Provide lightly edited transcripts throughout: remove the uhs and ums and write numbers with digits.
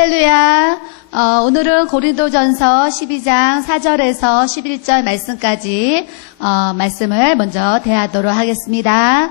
할렐루야. 오늘은 고린도전서 12장 4절에서 11절 말씀까지 말씀을 먼저 대하도록 하겠습니다.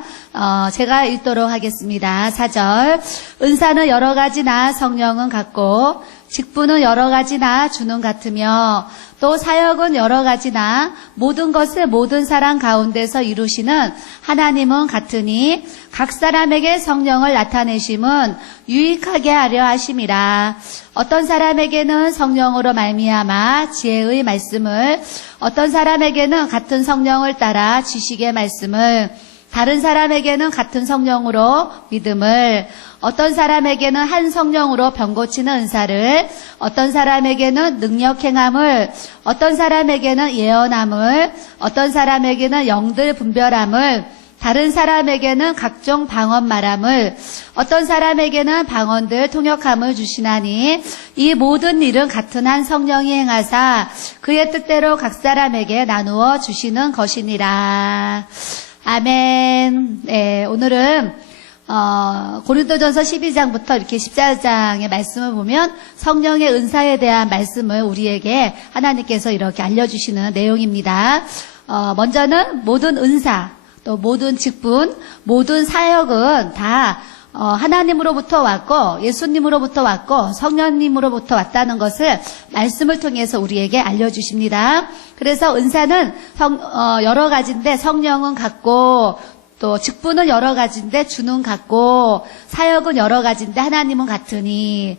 제가 읽도록 하겠습니다. 4절. 은사는 여러 가지나 성령은 같고 직분은 여러 가지나 주는 같으며 또 사역은 여러 가지나 모든 것을 모든 사람 가운데서 이루시는 하나님은 같으니 각 사람에게 성령을 나타내심은 유익하게 하려 하심이라. 어떤 사람에게는 성령으로 말미암아 지혜의 말씀을, 어떤 사람에게는 같은 성령을 따라 지식의 말씀을, 다른 사람에게는 같은 성령으로 믿음을, 어떤 사람에게는 한 성령으로 병 고치는 은사를, 어떤 사람에게는 능력 행함을, 어떤 사람에게는 예언함을, 어떤 사람에게는 영들 분별함을, 다른 사람에게는 각종 방언 말함을, 어떤 사람에게는 방언들 통역함을 주시나니 이 모든 일은 같은 한 성령이 행하사 그의 뜻대로 각 사람에게 나누어 주시는 것이니라. 아멘. 네, 오늘은 고린도전서 12장부터 이렇게 14장의 말씀을 보면 성령의 은사에 대한 말씀을 우리에게 하나님께서 이렇게 알려주시는 내용입니다. 먼저는 모든 은사, 또 모든 직분, 모든 사역은 다 하나님으로부터 왔고 예수님으로부터 왔고 성령님으로부터 왔다는 것을 말씀을 통해서 우리에게 알려주십니다. 그래서 은사는 여러 가지인데 성령은 같고 또 직분은 여러 가지인데 주는 같고 사역은 여러 가지인데 하나님은 같으니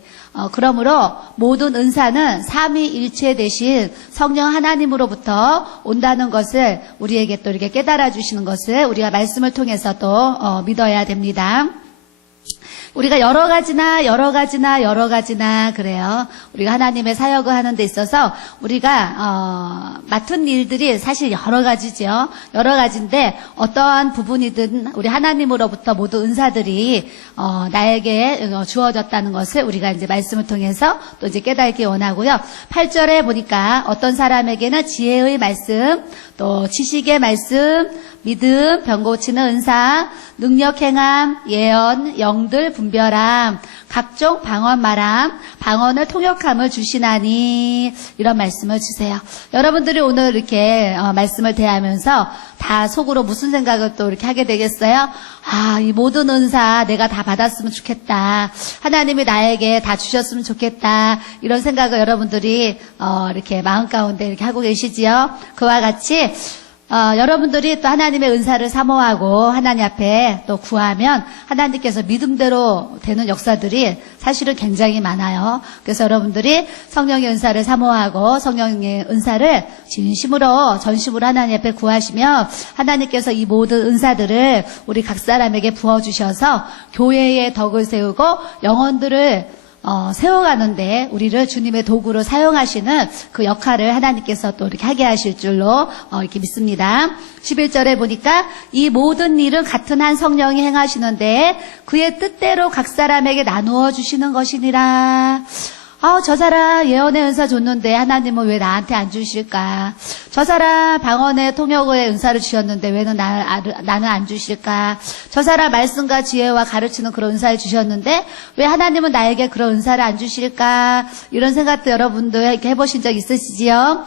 그러므로 모든 은사는 삼위일체 되신 성령 하나님으로부터 온다는 것을 우리에게 또 이렇게 깨달아 주시는 것을 우리가 말씀을 통해서 또 믿어야 됩니다. 우리가 여러 가지나 그래요. 우리가 하나님의 사역을 하는 데 있어서 우리가 맡은 일들이 사실 여러 가지죠. 여러 가지인데 어떠한 부분이든 우리 하나님으로부터 모두 은사들이 나에게 주어졌다는 것을 우리가 이제 말씀을 통해서 또 이제 깨닫기 원하고요. 8절에 보니까 어떤 사람에게는 지혜의 말씀, 또 지식의 말씀, 믿음, 병 고치는 은사, 능력 행함, 예언, 영들 분별함, 각종 방언 말함, 방언을 통역함을 주시나니 이런 말씀을 주세요. 여러분들이 오늘 이렇게 말씀을 대하면서 다 속으로 무슨 생각을 또 이렇게 하게 되겠어요? 이 모든 은사 내가 다 받았으면 좋겠다. 하나님이 나에게 다 주셨으면 좋겠다. 이런 생각을 여러분들이 이렇게 마음 가운데 이렇게 하고 계시지요. 그와 같이 여러분들이 또 하나님의 은사를 사모하고 하나님 앞에 또 구하면 하나님께서 믿음대로 되는 역사들이 사실은 굉장히 많아요. 그래서 여러분들이 성령의 은사를 사모하고 성령의 은사를 진심으로 전심으로 하나님 앞에 구하시면 하나님께서 이 모든 은사들을 우리 각 사람에게 부어주셔서 교회의 덕을 세우고 영혼들을 세워가는데 우리를 주님의 도구로 사용하시는 그 역할을 하나님께서 또 이렇게 하게 하실 줄로 이렇게 믿습니다. 11절에 보니까 이 모든 일은 같은 한 성령이 행하시는데 그의 뜻대로 각 사람에게 나누어 주시는 것이니라. 저 사람 예언의 은사 줬는데 하나님은 왜 나한테 안 주실까? 저 사람 방언의 통역의 은사를 주셨는데 왜 나는 안 주실까? 저 사람 말씀과 지혜와 가르치는 그런 은사를 주셨는데 왜 하나님은 나에게 그런 은사를 안 주실까? 이런 생각도 여러분도 이렇게 해보신 적 있으시지요?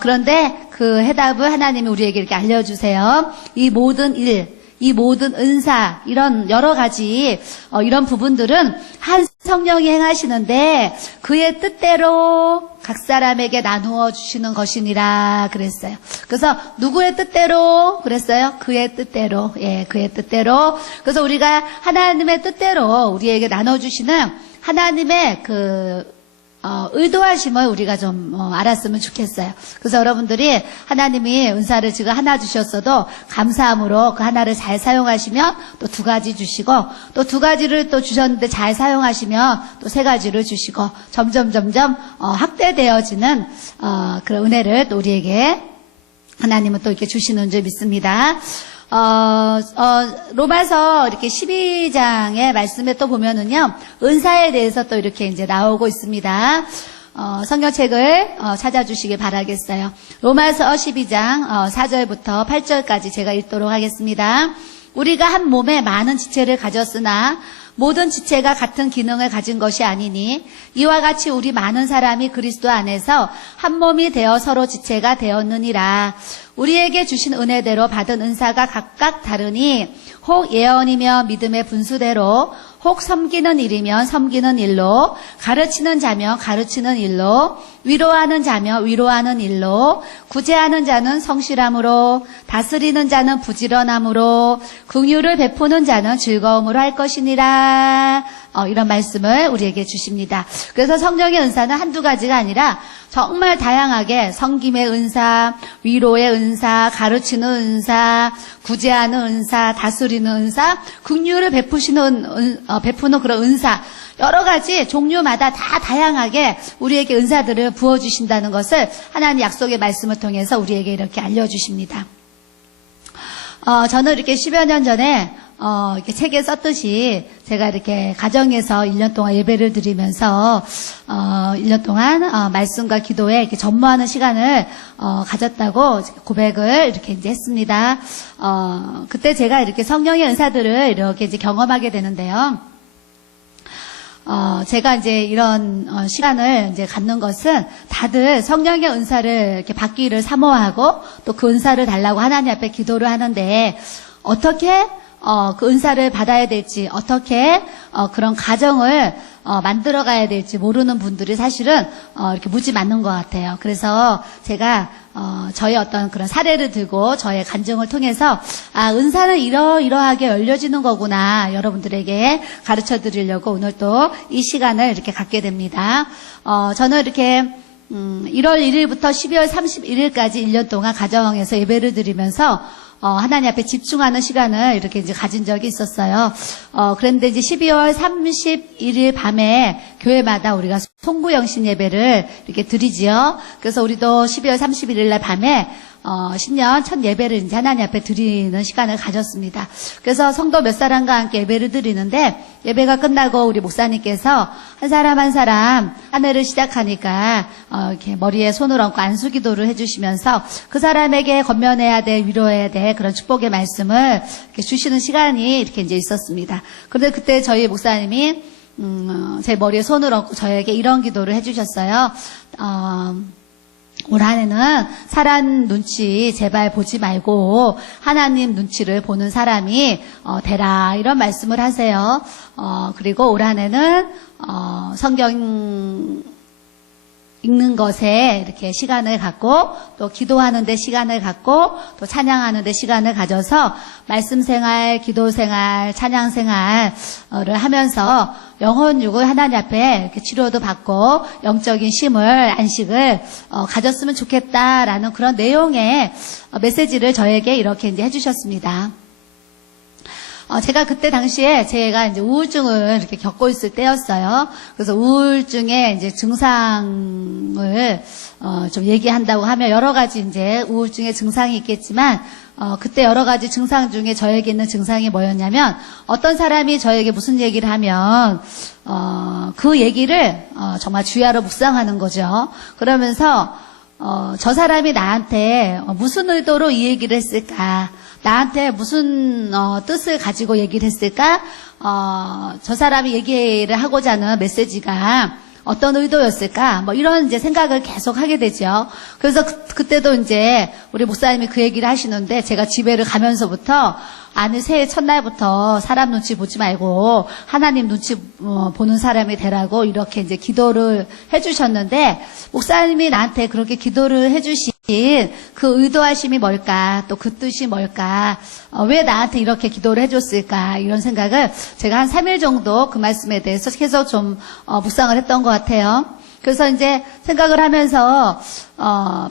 그런데 그 해답을 하나님이 우리에게 이렇게 알려주세요. 이 모든 일, 이 모든 은사, 이런 여러 가지 이런 부분들은 한 성령이 행하시는데 그의 뜻대로 각 사람에게 나누어 주시는 것이니라 그랬어요. 그래서 누구의 뜻대로 그랬어요? 그의 뜻대로. 예, 그의 뜻대로. 그래서 우리가 하나님의 뜻대로 우리에게 나눠주시는 하나님의 의도하심을 우리가 좀 알았으면 좋겠어요. 그래서 여러분들이 하나님이 은사를 지금 하나 주셨어도 감사함으로 그 하나를 잘 사용하시면 또 두 가지 주시고 또 두 가지를 또 주셨는데 잘 사용하시면 또 세 가지를 주시고 점점 확대되어지는 그런 은혜를 또 우리에게 하나님은 또 이렇게 주시는 줄 믿습니다. 로마서 이렇게 12장의 말씀에 또 보면은요, 은사에 대해서 또 이렇게 이제 나오고 있습니다. 성경책을 찾아주시길 바라겠어요. 로마서 12장 4절부터 8절까지 제가 읽도록 하겠습니다. 우리가 한 몸에 많은 지체를 가졌으나 모든 지체가 같은 기능을 가진 것이 아니니 이와 같이 우리 많은 사람이 그리스도 안에서 한 몸이 되어 서로 지체가 되었느니라. 우리에게 주신 은혜대로 받은 은사가 각각 다르니 혹 예언이며 믿음의 분수대로, 혹 섬기는 일이면 섬기는 일로, 가르치는 자면 가르치는 일로, 위로하는 자면 위로하는 일로, 구제하는 자는 성실함으로, 다스리는 자는 부지런함으로, 긍휼을 베푸는 자는 즐거움으로 할 것이니라. 이런 말씀을 우리에게 주십니다. 그래서 성령의 은사는 한두 가지가 아니라 정말 다양하게 섬김의 은사, 위로의 은사, 가르치는 은사, 구제하는 은사, 다스리는 은사, 긍휼을 베푸는 그런 은사, 여러 가지 종류마다 다 다양하게 우리에게 은사들을 부어주신다는 것을 하나님 약속의 말씀을 통해서 우리에게 이렇게 알려주십니다. 저는 이렇게 10여 년 전에 이렇게 책에 썼듯이 제가 이렇게 가정에서 1년 동안 예배를 드리면서 1년 동안 말씀과 기도에 이렇게 전무하는 시간을 가졌다고 고백을 이렇게 이제 했습니다. 그때 제가 이렇게 성령의 은사들을 이렇게 이제 경험하게 되는데요. 제가 이제 이런 시간을 이제 갖는 것은 다들 성령의 은사를 이렇게 받기를 사모하고 또 그 은사를 달라고 하나님 앞에 기도를 하는데 어떻게 그 은사를 받아야 될지, 어떻게 그런 가정을 만들어 가야 될지 모르는 분들이 사실은 이렇게 무지 많은 것 같아요. 그래서 제가 저의 어떤 그런 사례를 들고 저의 간증을 통해서 은사는 이러하게 열려지는 거구나 여러분들에게 가르쳐 드리려고 오늘 또 이 시간을 이렇게 갖게 됩니다. 저는 이렇게 1월 1일부터 12월 31일까지 1년 동안 가정에서 예배를 드리면서 하나님 앞에 집중하는 시간을 이렇게 이제 가진 적이 있었어요. 그런데 이제 12월 31일 밤에 교회마다 우리가 송구영신 예배를 이렇게 드리지요. 그래서 우리도 12월 31일 날 밤에 신년 첫 예배를 이제 하나님 앞에 드리는 시간을 가졌습니다. 그래서 성도 몇 사람과 함께 예배를 드리는데 예배가 끝나고 우리 목사님께서 한 사람 한 사람 한 해를 시작하니까 이렇게 머리에 손을 얹고 안수기도를 해주시면서 그 사람에게 건면해야 돼, 위로해야 돼 그런 축복의 말씀을 이렇게 주시는 시간이 이렇게 이제 있었습니다. 그런데 그때 저희 목사님이 제 머리에 손을 얹고 저에게 이런 기도를 해주셨어요. 올 한해는 사람 눈치 제발 보지 말고 하나님 눈치를 보는 사람이 되라 이런 말씀을 하세요. 그리고 올 한해는 성경 읽는 것에 이렇게 시간을 갖고 또 기도하는 데 시간을 갖고 또 찬양하는 데 시간을 가져서 말씀 생활, 기도 생활, 찬양 생활을 하면서 영혼 육을 하나님 앞에 이렇게 치료도 받고 영적인 쉼을, 안식을 가졌으면 좋겠다라는 그런 내용의 메시지를 저에게 이렇게 이제 해주셨습니다. 제가 그때 당시에 제가 이제 우울증을 이렇게 겪고 있을 때였어요. 그래서 우울증의 이제 증상을 좀 얘기한다고 하면 여러 가지 이제 우울증의 증상이 있겠지만 그때 여러 가지 증상 중에 저에게 있는 증상이 뭐였냐면 어떤 사람이 저에게 무슨 얘기를 하면 그 얘기를 정말 주야로 묵상하는 거죠. 그러면서 저 사람이 나한테 무슨 의도로 이 얘기를 했을까? 나한테 무슨 뜻을 가지고 얘기를 했을까? 저 사람이 얘기를 하고자 하는 메시지가 어떤 의도였을까? 뭐 이런 이제 생각을 계속 하게 되죠. 그래서 그때도 이제 우리 목사님이 그 얘기를 하시는데 제가 집에를 가면서부터 아니 새해 첫날부터 사람 눈치 보지 말고 하나님 눈치 보는 사람이 되라고 이렇게 이제 기도를 해주셨는데 목사님이 나한테 그렇게 기도를 해주신 그 의도하심이 뭘까? 또 그 뜻이 뭘까? 왜 나한테 이렇게 기도를 해줬을까? 이런 생각을 제가 한 3일 정도 그 말씀에 대해서 계속 좀 묵상을 했던 것 같아요. 그래서 이제 생각을 하면서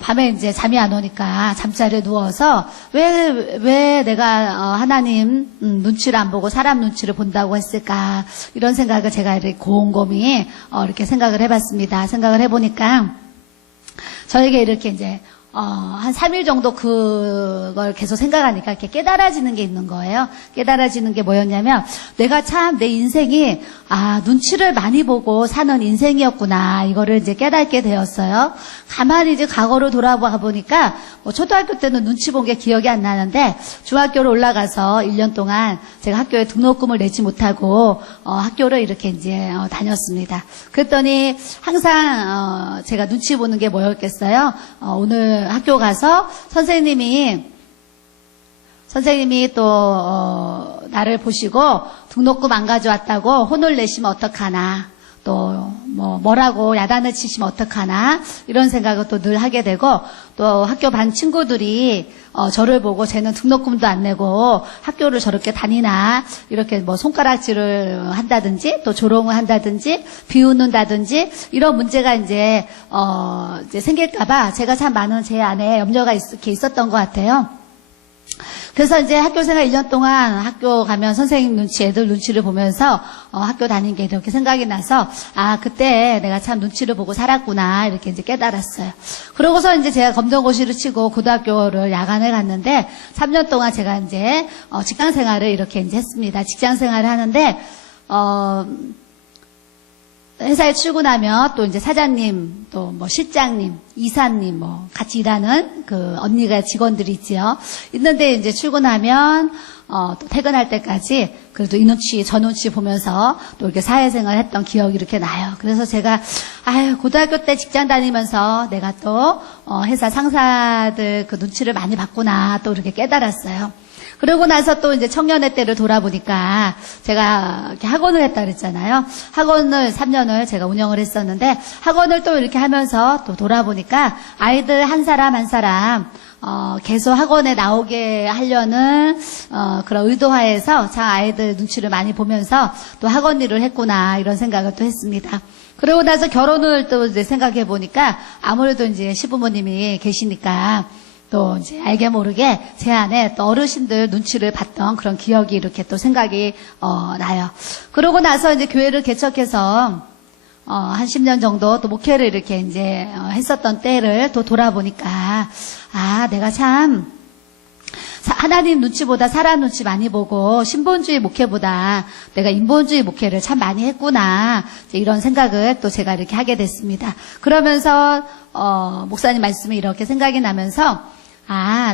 밤에 이제 잠이 안 오니까 잠자리에 누워서 왜 내가 하나님 눈치를 안 보고 사람 눈치를 본다고 했을까? 이런 생각을 제가 이렇게 곰곰이 이렇게 생각을 해봤습니다. 생각을 해보니까 저에게 이렇게 이제 한 3일 정도 그걸 계속 생각하니까 이렇게 깨달아지는 게 있는 거예요. 깨달아지는 게 뭐였냐면, 내가 참 내 인생이, 눈치를 많이 보고 사는 인생이었구나. 이거를 이제 깨닫게 되었어요. 가만히 이제 과거로 돌아봐 보니까, 초등학교 때는 눈치 본 게 기억이 안 나는데, 중학교로 올라가서 1년 동안 제가 학교에 등록금을 내지 못하고, 학교를 이렇게 이제 다녔습니다. 그랬더니 항상, 제가 눈치 보는 게 뭐였겠어요? 오늘 학교 가서 선생님이 또 나를 보시고 등록금 안 가져왔다고 혼을 내시면 어떡하나, 또 뭐라고 야단을 치시면 어떡하나, 이런 생각을 또 늘 하게 되고, 또 학교 반 친구들이 저를 보고 쟤는 등록금도 안 내고 학교를 저렇게 다니나, 이렇게 손가락질을 한다든지 또 조롱을 한다든지 비웃는다든지 이런 문제가 이제 생길까봐 제가 참 많은 제 안에 염려가 이렇게 있었던 것 같아요. 그래서 이제 학교 생활 1년 동안 학교 가면 선생님 눈치, 애들 눈치를 보면서 학교 다닌 게 이렇게 생각이 나서, 그때 내가 참 눈치를 보고 살았구나, 이렇게 이제 깨달았어요. 그러고서 이제 제가 검정고시를 치고 고등학교를 야간을 갔는데 3년 동안 제가 이제 직장 생활을 이렇게 이제 했습니다. 직장 생활을 하는데 회사에 출근하면 또 이제 사장님, 또 실장님, 이사님, 같이 일하는 그 언니가 직원들이 있지요. 있는데 이제 출근하면, 또 퇴근할 때까지 그래도 이 눈치, 저 눈치 보면서 또 이렇게 사회생활 했던 기억이 이렇게 나요. 그래서 제가, 고등학교 때 직장 다니면서 내가 또, 회사 상사들 그 눈치를 많이 봤구나, 또 이렇게 깨달았어요. 그러고 나서 또 이제 청년의 때를 돌아보니까 제가 이렇게 학원을 했다 그랬잖아요. 학원을 3년을 제가 운영을 했었는데, 학원을 또 이렇게 하면서 또 돌아보니까 아이들 한 사람 한 사람 계속 학원에 나오게 하려는 그런 의도하에서 참 아이들 눈치를 많이 보면서 또 학원 일을 했구나, 이런 생각을 또 했습니다. 그러고 나서 결혼을 또 이제 생각해 보니까 아무래도 이제 시부모님이 계시니까 또 이제 알게 모르게 제 안에 또 어르신들 눈치를 봤던 그런 기억이 이렇게 또 생각이 나요. 그러고 나서 이제 교회를 개척해서 한 10년 정도 또 목회를 이렇게 이제 했었던 때를 또 돌아보니까, 내가 참 하나님 눈치보다 사람 눈치 많이 보고 신본주의 목회보다 내가 인본주의 목회를 참 많이 했구나, 이런 생각을 또 제가 이렇게 하게 됐습니다. 그러면서 목사님 말씀이 이렇게 생각이 나면서,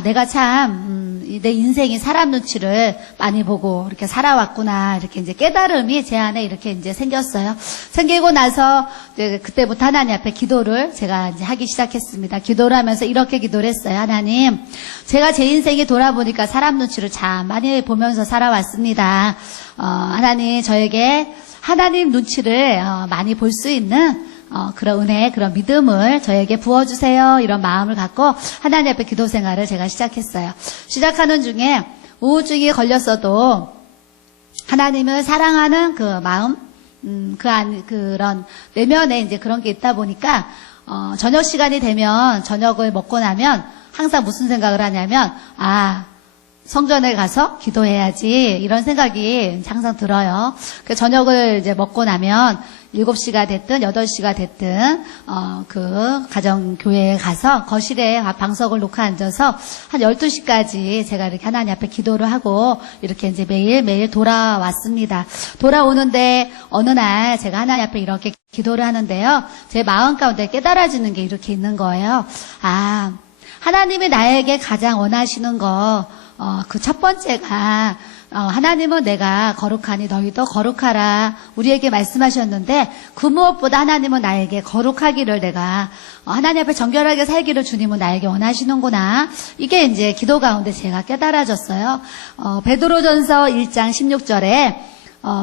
내가 참 내 인생이 사람 눈치를 많이 보고 이렇게 살아왔구나, 이렇게 이제 깨달음이 제 안에 이렇게 이제 생겼어요. 생기고 나서 이제 그때부터 하나님 앞에 기도를 제가 이제 하기 시작했습니다. 기도를 하면서 이렇게 기도를 했어요. 하나님, 제가 제 인생에 돌아보니까 사람 눈치를 참 많이 보면서 살아왔습니다. 하나님, 저에게 하나님 눈치를 많이 볼 수 있는 그런 은혜, 그런 믿음을 저에게 부어주세요, 이런 마음을 갖고 하나님 앞에 기도 생활을 제가 시작했어요. 시작하는 중에 우울증이 걸렸어도 하나님을 사랑하는 그 마음, 그런 내면에 이제 그런 게 있다 보니까 저녁 시간이 되면, 저녁을 먹고 나면 항상 무슨 생각을 하냐면, 성전에 가서 기도해야지, 이런 생각이 항상 들어요. 그 저녁을 이제 먹고 나면 7시가 됐든 8시가 됐든 그 가정교회에 가서 거실에 방석을 놓고 앉아서 한 12시까지 제가 이렇게 하나님 앞에 기도를 하고 이렇게 이제 매일매일 돌아왔습니다. 돌아오는데 어느 날 제가 하나님 앞에 이렇게 기도를 하는데요, 제 마음 가운데 깨달아지는 게 이렇게 있는 거예요. 하나님이 나에게 가장 원하시는 거, 그 첫 번째가, 하나님은 내가 거룩하니 너희도 거룩하라, 우리에게 말씀하셨는데, 그 무엇보다 하나님은 나에게 거룩하기를, 내가 하나님 앞에 정결하게 살기를 주님은 나에게 원하시는구나. 이게 이제 기도 가운데 제가 깨달아졌어요. 베드로전서 1장 16절에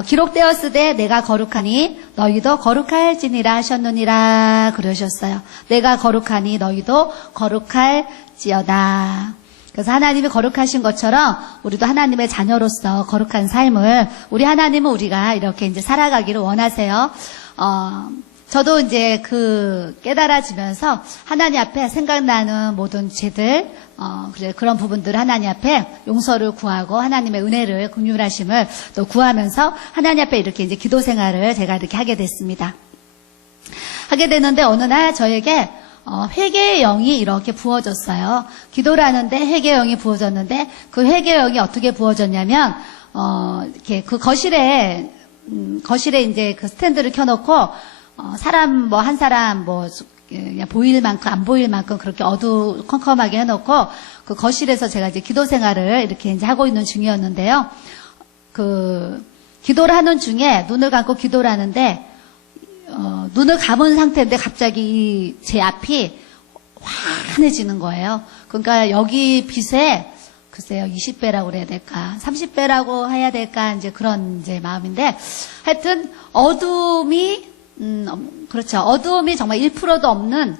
기록되었으되 내가 거룩하니 너희도 거룩할지니라 하셨느니라, 그러셨어요. 내가 거룩하니 너희도 거룩할지어다. 그래서 하나님이 거룩하신 것처럼 우리도 하나님의 자녀로서 거룩한 삶을, 우리 하나님은 우리가 이렇게 이제 살아가기를 원하세요. 저도 이제 깨달아지면서 하나님 앞에 생각나는 모든 죄들, 그런 부분들을 하나님 앞에 용서를 구하고 하나님의 은혜를, 긍휼하심을 또 구하면서 하나님 앞에 이렇게 이제 기도 생활을 제가 이렇게 하게 됐습니다. 하게 되는데 어느 날 저에게 회개의 영이 이렇게 부어졌어요. 기도를 하는데 회개의 영이 부어졌는데 그 회개의 영이 어떻게 부어졌냐면 이렇게 그 거실에 이제 그 스탠드를 켜놓고 사람 뭐 한 사람 뭐 그냥 보일 만큼 안 보일 만큼 그렇게 어두컴컴하게 해놓고 그 거실에서 제가 이제 기도 생활을 이렇게 이제 하고 있는 중이었는데요. 그 기도를 하는 중에 눈을 감고 기도를 하는데 눈을 감은 상태인데 갑자기 제 앞이 환해지는 거예요. 그러니까 여기 빛에 글쎄요 20배라고 그래야 될까 30배라고 해야 될까 이제 그런 이제 마음인데 하여튼 어두움이 그렇죠. 어두움이 정말 1%도 없는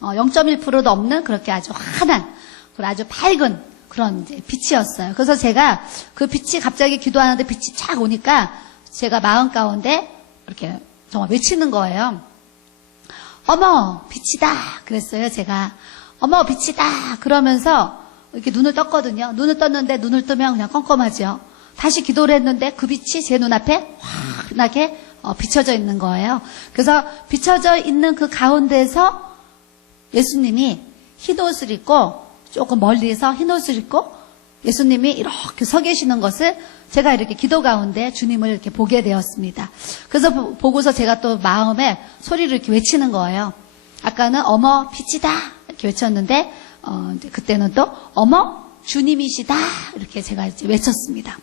0.1%도 없는 그렇게 아주 환한 그리고 아주 밝은 그런 이제 빛이었어요. 그래서 제가 그 빛이 갑자기 기도하는데 빛이 쫙 오니까 제가 마음 가운데 이렇게 정말 외치는 거예요. 어머 빛이다 그랬어요. 제가 어머 빛이다 그러면서 이렇게 눈을 떴거든요. 눈을 떴는데 눈을 뜨면 그냥 껌껌하죠. 다시 기도를 했는데 그 빛이 제 눈앞에 환하게 비춰져 있는 거예요. 그래서 비춰져 있는 그 가운데서 예수님이 흰옷을 입고 조금 멀리서 흰옷을 입고 예수님이 이렇게 서 계시는 것을 제가 이렇게 기도 가운데 주님을 이렇게 보게 되었습니다. 그래서 보고서 제가 또 마음에 소리를 이렇게 외치는 거예요. 아까는 어머 빛이다 이렇게 외쳤는데 이제 그때는 또 어머 주님이시다 이렇게 제가 이제 외쳤습니다.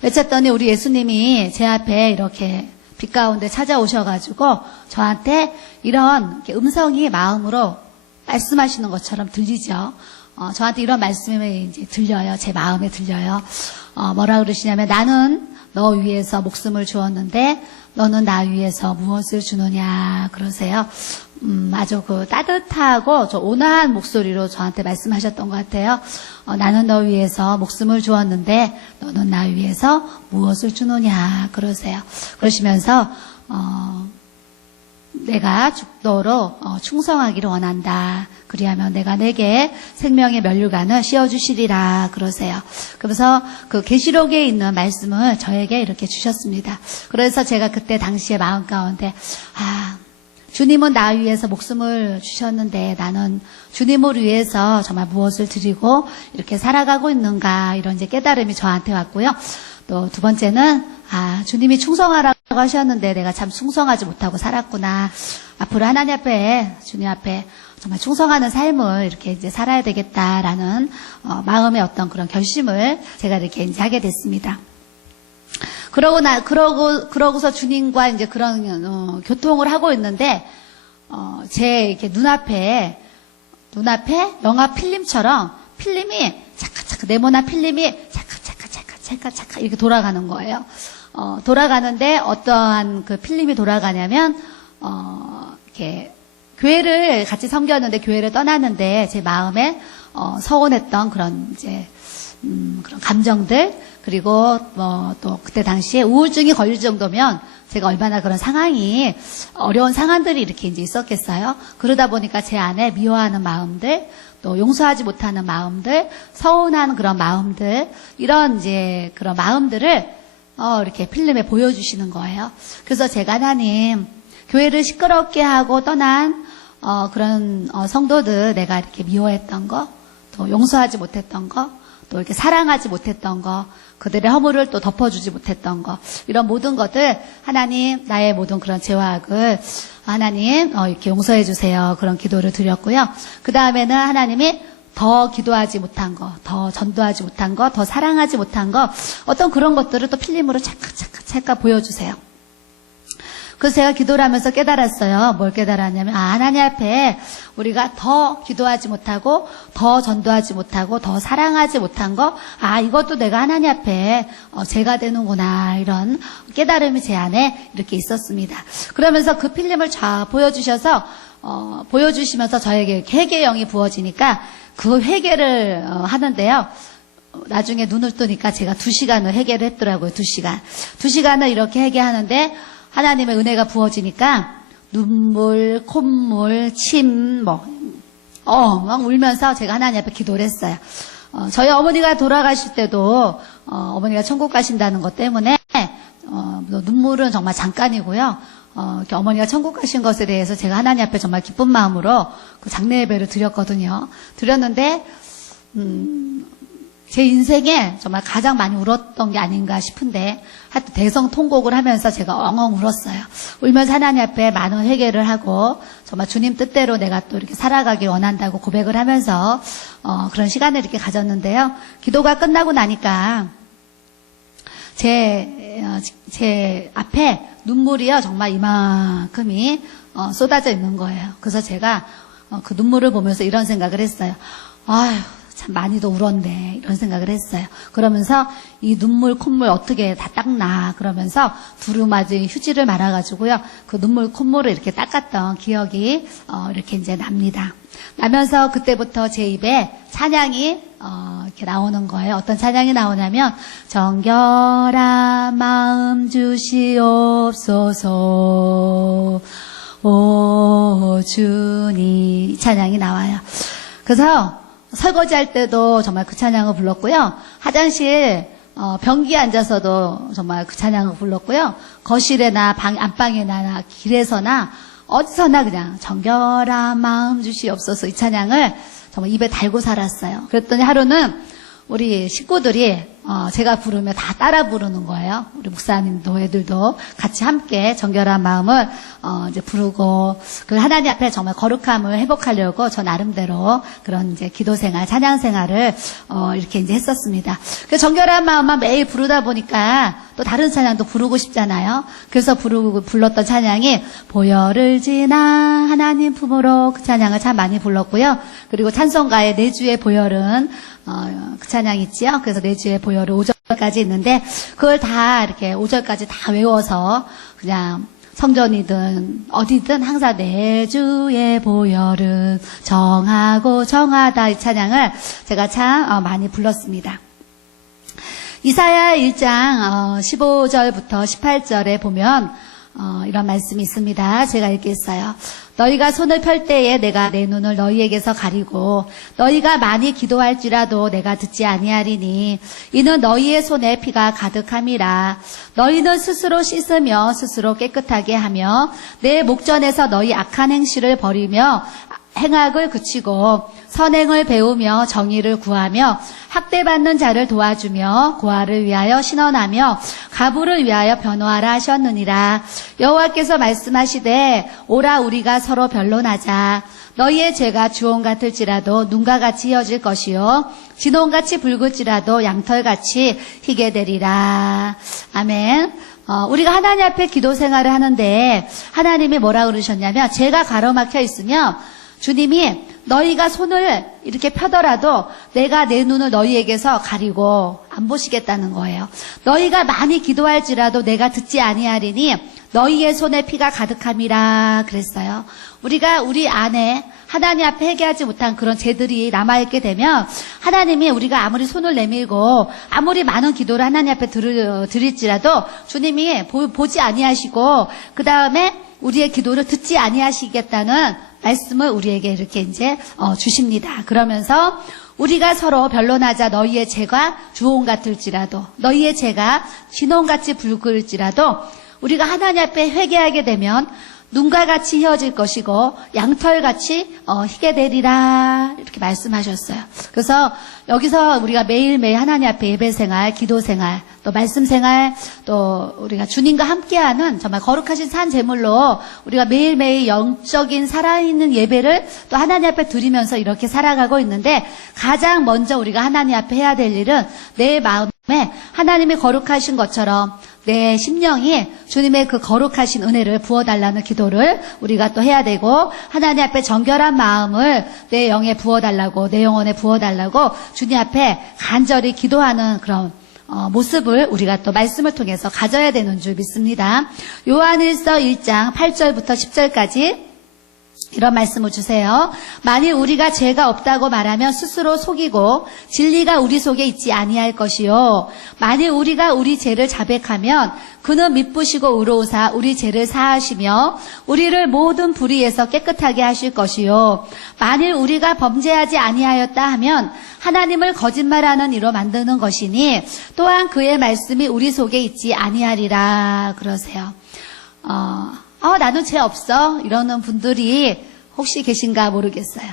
외쳤더니 우리 예수님이 제 앞에 이렇게 빛 가운데 찾아오셔가지고 저한테 이런 이렇게 음성이 마음으로 말씀하시는 것처럼 들리죠. 저한테 이런 말씀이 이제 들려요. 제 마음에 들려요. 뭐라 그러시냐면 나는 너 위해서 목숨을 주었는데 너는 나 위해서 무엇을 주느냐 그러세요. 아주 그 따뜻하고 저 온화한 목소리로 저한테 말씀하셨던 것 같아요. 나는 너 위해서 목숨을 주었는데 너는 나 위해서 무엇을 주느냐 그러세요. 그러시면서 내가 죽도록 충성하기를 원한다. 그리하면 내가 내게 생명의 면류관을 씌워주시리라 그러세요. 그래서 그 계시록에 있는 말씀을 저에게 이렇게 주셨습니다. 그래서 제가 그때 당시에 마음 가운데 주님은 나 위해서 목숨을 주셨는데 나는 주님을 위해서 정말 무엇을 드리고 이렇게 살아가고 있는가 이런 이제 깨달음이 저한테 왔고요. 또 두 번째는 주님이 충성하라고 하셨는데 내가 참 충성하지 못하고 살았구나. 앞으로 하나님 앞에 주님 앞에 정말 충성하는 삶을 이렇게 이제 살아야 되겠다라는 마음의 어떤 그런 결심을 제가 이렇게 이제 하게 됐습니다. 그러고서 주님과 이제 그런 교통을 하고 있는데 제 이렇게 눈앞에 영화 필름처럼 필름이 차카차카 네모난 필름이 차카차카 이렇게 돌아가는 거예요. 돌아가는데 어떠한 그 필름이 돌아가냐면 이렇게 교회를 같이 섬겼는데 교회를 떠났는데 제 마음에 서운했던 그런 이제 그런 감정들 그리고 또 그때 당시에 우울증이 걸릴 정도면 제가 얼마나 그런 상황이 어려운 상황들이 이렇게 이제 있었겠어요. 그러다 보니까 제 안에 미워하는 마음들 또 용서하지 못하는 마음들 서운한 그런 마음들 이런 이제 그런 마음들을 이렇게 필름에 보여주시는 거예요. 그래서 제가 하나님 교회를 시끄럽게 하고 떠난 그런 성도들 내가 이렇게 미워했던 거 또 용서하지 못했던 거 또 이렇게 사랑하지 못했던 거, 그들의 허물을 또 덮어주지 못했던 거, 이런 모든 것들 하나님 나의 모든 그런 죄와 악을 하나님 이렇게 용서해 주세요. 그런 기도를 드렸고요. 그 다음에는 하나님이 더 기도하지 못한 거, 더 전도하지 못한 거, 더 사랑하지 못한 거, 어떤 그런 것들을 또 필름으로 찰칵 보여주세요. 그래서 제가 기도를 하면서 깨달았어요. 뭘 깨달았냐면 하나님 앞에 우리가 더 기도하지 못하고 더 전도하지 못하고 더 사랑하지 못한 거 이것도 내가 하나님 앞에 죄가 되는구나 이런 깨달음이 제 안에 이렇게 있었습니다. 그러면서 그 필름을 쫙 보여주시면서 저에게 회개의 영이 부어지니까 그 회개를 하는데요. 나중에 눈을 뜨니까 제가 2시간을 회개를 했더라고요. 2시간을 이렇게 회개하는데 하나님의 은혜가 부어지니까 눈물, 콧물, 침, 막 울면서 제가 하나님 앞에 기도를 했어요. 저희 어머니가 돌아가실 때도 어머니가 천국 가신다는 것 때문에 눈물은 정말 잠깐이고요. 이렇게 어머니가 천국 가신 것에 대해서 제가 하나님 앞에 정말 기쁜 마음으로 그 장례 예배를 드렸거든요. 드렸는데, 제 인생에 정말 가장 많이 울었던 게 아닌가 싶은데, 하여튼 대성통곡을 하면서 제가 엉엉 울었어요. 울면서 하나님 앞에 많은 회개를 하고, 정말 주님 뜻대로 내가 또 이렇게 살아가길 원한다고 고백을 하면서, 그런 시간을 이렇게 가졌는데요. 기도가 끝나고 나니까, 제 앞에 눈물이요, 정말 이만큼이, 쏟아져 있는 거예요. 그래서 제가, 그 눈물을 보면서 이런 생각을 했어요. 아휴, 참 많이도 울었네, 이런 생각을 했어요. 그러면서 이 눈물 콧물 어떻게 다 닦나 그러면서 두루마지 휴지를 말아가지고요, 그 눈물 콧물을 이렇게 닦았던 기억이 이렇게 이제 납니다. 나면서 그때부터 제 입에 찬양이 이렇게 나오는 거예요. 어떤 찬양이 나오냐면 정결한 마음 주시옵소서 오 주님, 이 찬양이 나와요. 그래서 설거지할 때도 정말 그 찬양을 불렀고요. 화장실 변기에 앉아서도 정말 그 찬양을 불렀고요. 거실에나 안방에나 길에서나 어디서나 그냥 정결한 마음 주시옵소서 이 찬양을 정말 입에 달고 살았어요. 그랬더니 하루는 우리 식구들이 제가 부르면 다 따라 부르는 거예요. 우리 목사님도 애들도 같이 함께 정결한 마음을 이제 부르고, 그 하나님 앞에 정말 거룩함을 회복하려고 저 나름대로 그런 이제 기도 생활, 찬양 생활을 이렇게 이제 했었습니다. 그 정결한 마음만 매일 부르다 보니까 또 다른 찬양도 부르고 싶잖아요. 그래서 불렀던 찬양이 보혈을 지나 하나님 품으로, 그 찬양을 참 많이 불렀고요. 그리고 찬송가의 내 주의 보혈은 그 찬양 있지요. 그래서 내 주의 보혈은 5절까지 있는데 그걸 다 이렇게 5절까지 다 외워서 그냥 성전이든 어디든 항상 내 주의 보혈은 정하고 정하다, 이 찬양을 제가 참 많이 불렀습니다. 이사야 1장 15절부터 18절에 보면 이런 말씀이 있습니다. 제가 읽겠어요. 너희가 손을 펼 때에 내가 내 눈을 너희에게서 가리고 너희가 많이 기도할지라도 내가 듣지 아니하리니 이는 너희의 손에 피가 가득함이라. 너희는 스스로 씻으며 스스로 깨끗하게 하며 내 목전에서 너희 악한 행실을 버리며 행악을 그치고 선행을 배우며 정의를 구하며 학대받는 자를 도와주며 고아를 위하여 신원하며 가부를 위하여 변호하라 하셨느니라. 여호와께서 말씀하시되 오라 우리가 서로 변론하자. 너희의 죄가 주홍 같을지라도 눈과 같이 이어질 것이요 진홍같이 붉을지라도 양털같이 희게 되리라. 아멘. 우리가 하나님 앞에 기도 생활을 하는데 하나님이 뭐라 그러셨냐면, 죄가 가로막혀 있으면 주님이 너희가 손을 이렇게 펴더라도 내가 내 눈을 너희에게서 가리고 안 보시겠다는 거예요. 너희가 많이 기도할지라도 내가 듣지 아니하리니 너희의 손에 피가 가득함이라 그랬어요. 우리가 우리 안에 하나님 앞에 회개하지 못한 그런 죄들이 남아있게 되면 하나님이 우리가 아무리 손을 내밀고 아무리 많은 기도를 하나님 앞에 드릴지라도 주님이 보지 아니하시고 그 다음에 우리의 기도를 듣지 아니하시겠다는 말씀을 우리에게 이렇게 이제 주십니다. 그러면서 우리가 서로 변론하자. 너희의 죄가 주홍 같을지라도 너희의 죄가 진홍같이 붉을지라도 우리가 하나님 앞에 회개하게 되면 눈과 같이 휘어질 것이고 양털같이 희게 되리라, 이렇게 말씀하셨어요. 그래서 여기서 우리가 매일매일 하나님 앞에 예배생활, 기도생활, 또 말씀생활, 또 우리가 주님과 함께하는 정말 거룩하신 산 제물로 우리가 매일매일 영적인 살아있는 예배를 또 하나님 앞에 드리면서 이렇게 살아가고 있는데, 가장 먼저 우리가 하나님 앞에 해야 될 일은 내 마음에 하나님이 거룩하신 것처럼 내 심령이 주님의 그 거룩하신 은혜를 부어달라는 기도를 우리가 또 해야 되고, 하나님 앞에 정결한 마음을 내 영에 부어달라고, 내 영혼에 부어달라고 주님 앞에 간절히 기도하는 그런 모습을 우리가 또 말씀을 통해서 가져야 되는 줄 믿습니다. 요한일서 1장 8절부터 10절까지 이런 말씀을 주세요. 만일 우리가 죄가 없다고 말하면 스스로 속이고 진리가 우리 속에 있지 아니할 것이요, 만일 우리가 우리 죄를 자백하면 그는 미쁘시고 의로우사 우리 죄를 사하시며 우리를 모든 불의에서 깨끗하게 하실 것이요, 만일 우리가 범죄하지 아니하였다 하면 하나님을 거짓말하는 이로 만드는 것이니 또한 그의 말씀이 우리 속에 있지 아니하리라 그러세요. 나는 죄 없어. 이러는 분들이 혹시 계신가 모르겠어요.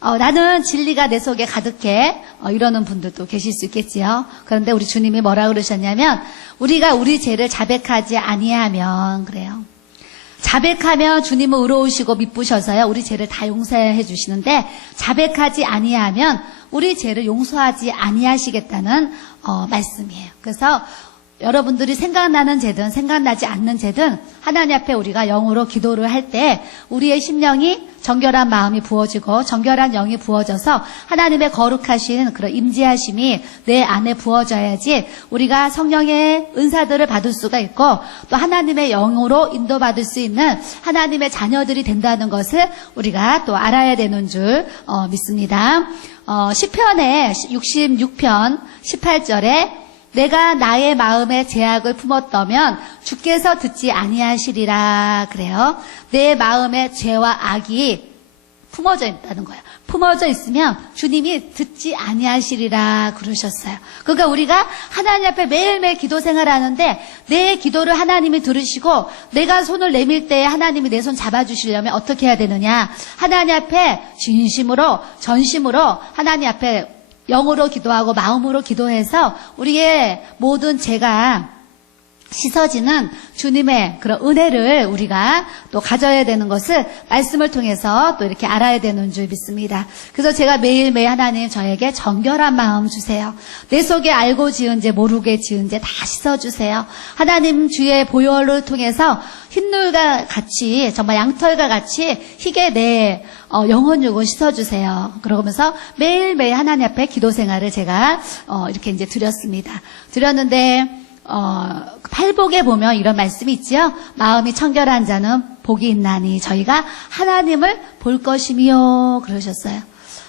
나는 진리가 내 속에 가득해. 이러는 분들도 계실 수 있겠지요. 그런데 우리 주님이 뭐라 그러셨냐면, 우리가 우리 죄를 자백하지 아니하면, 그래요. 자백하면 주님은 의로우시고 미쁘셔서요, 우리 죄를 다 용서해 주시는데, 자백하지 아니하면 우리 죄를 용서하지 아니하시겠다는 말씀이에요. 그래서 여러분들이 생각나는 죄든 생각나지 않는 죄든 하나님 앞에 우리가 영으로 기도를 할 때 우리의 심령이 정결한 마음이 부어지고 정결한 영이 부어져서 하나님의 거룩하신 그런 임재하심이 내 안에 부어져야지 우리가 성령의 은사들을 받을 수가 있고 또 하나님의 영으로 인도받을 수 있는 하나님의 자녀들이 된다는 것을 우리가 또 알아야 되는 줄 믿습니다. 시편의 66편 18절에 내가 나의 마음에 제약을 품었다면 주께서 듣지 아니하시리라 그래요. 내 마음에 죄와 악이 품어져 있다는 거예요. 품어져 있으면 주님이 듣지 아니하시리라 그러셨어요. 그러니까 우리가 하나님 앞에 매일매일 기도 생활하는데 내 기도를 하나님이 들으시고 내가 손을 내밀 때 하나님이 내 손 잡아주시려면 어떻게 해야 되느냐. 하나님 앞에 진심으로 전심으로 하나님 앞에 영으로 기도하고 마음으로 기도해서 우리의 모든 죄가 씻어지는 주님의 그런 은혜를 우리가 또 가져야 되는 것을 말씀을 통해서 또 이렇게 알아야 되는 줄 믿습니다. 그래서 제가 매일매일 하나님 저에게 정결한 마음 주세요. 내 속에 알고 지은 죄 모르게 지은 죄 다 씻어주세요. 하나님 주의 보혈을 통해서 흰눈과 같이 정말 양털과 같이 희게 내 영혼 육을 씻어주세요. 그러면서 매일매일 하나님 앞에 기도 생활을 제가 이렇게 이제 드렸는데 팔복에 보면 이런 말씀이 있지요. 마음이 청결한 자는 복이 있나니 저희가 하나님을 볼 것이며 그러셨어요.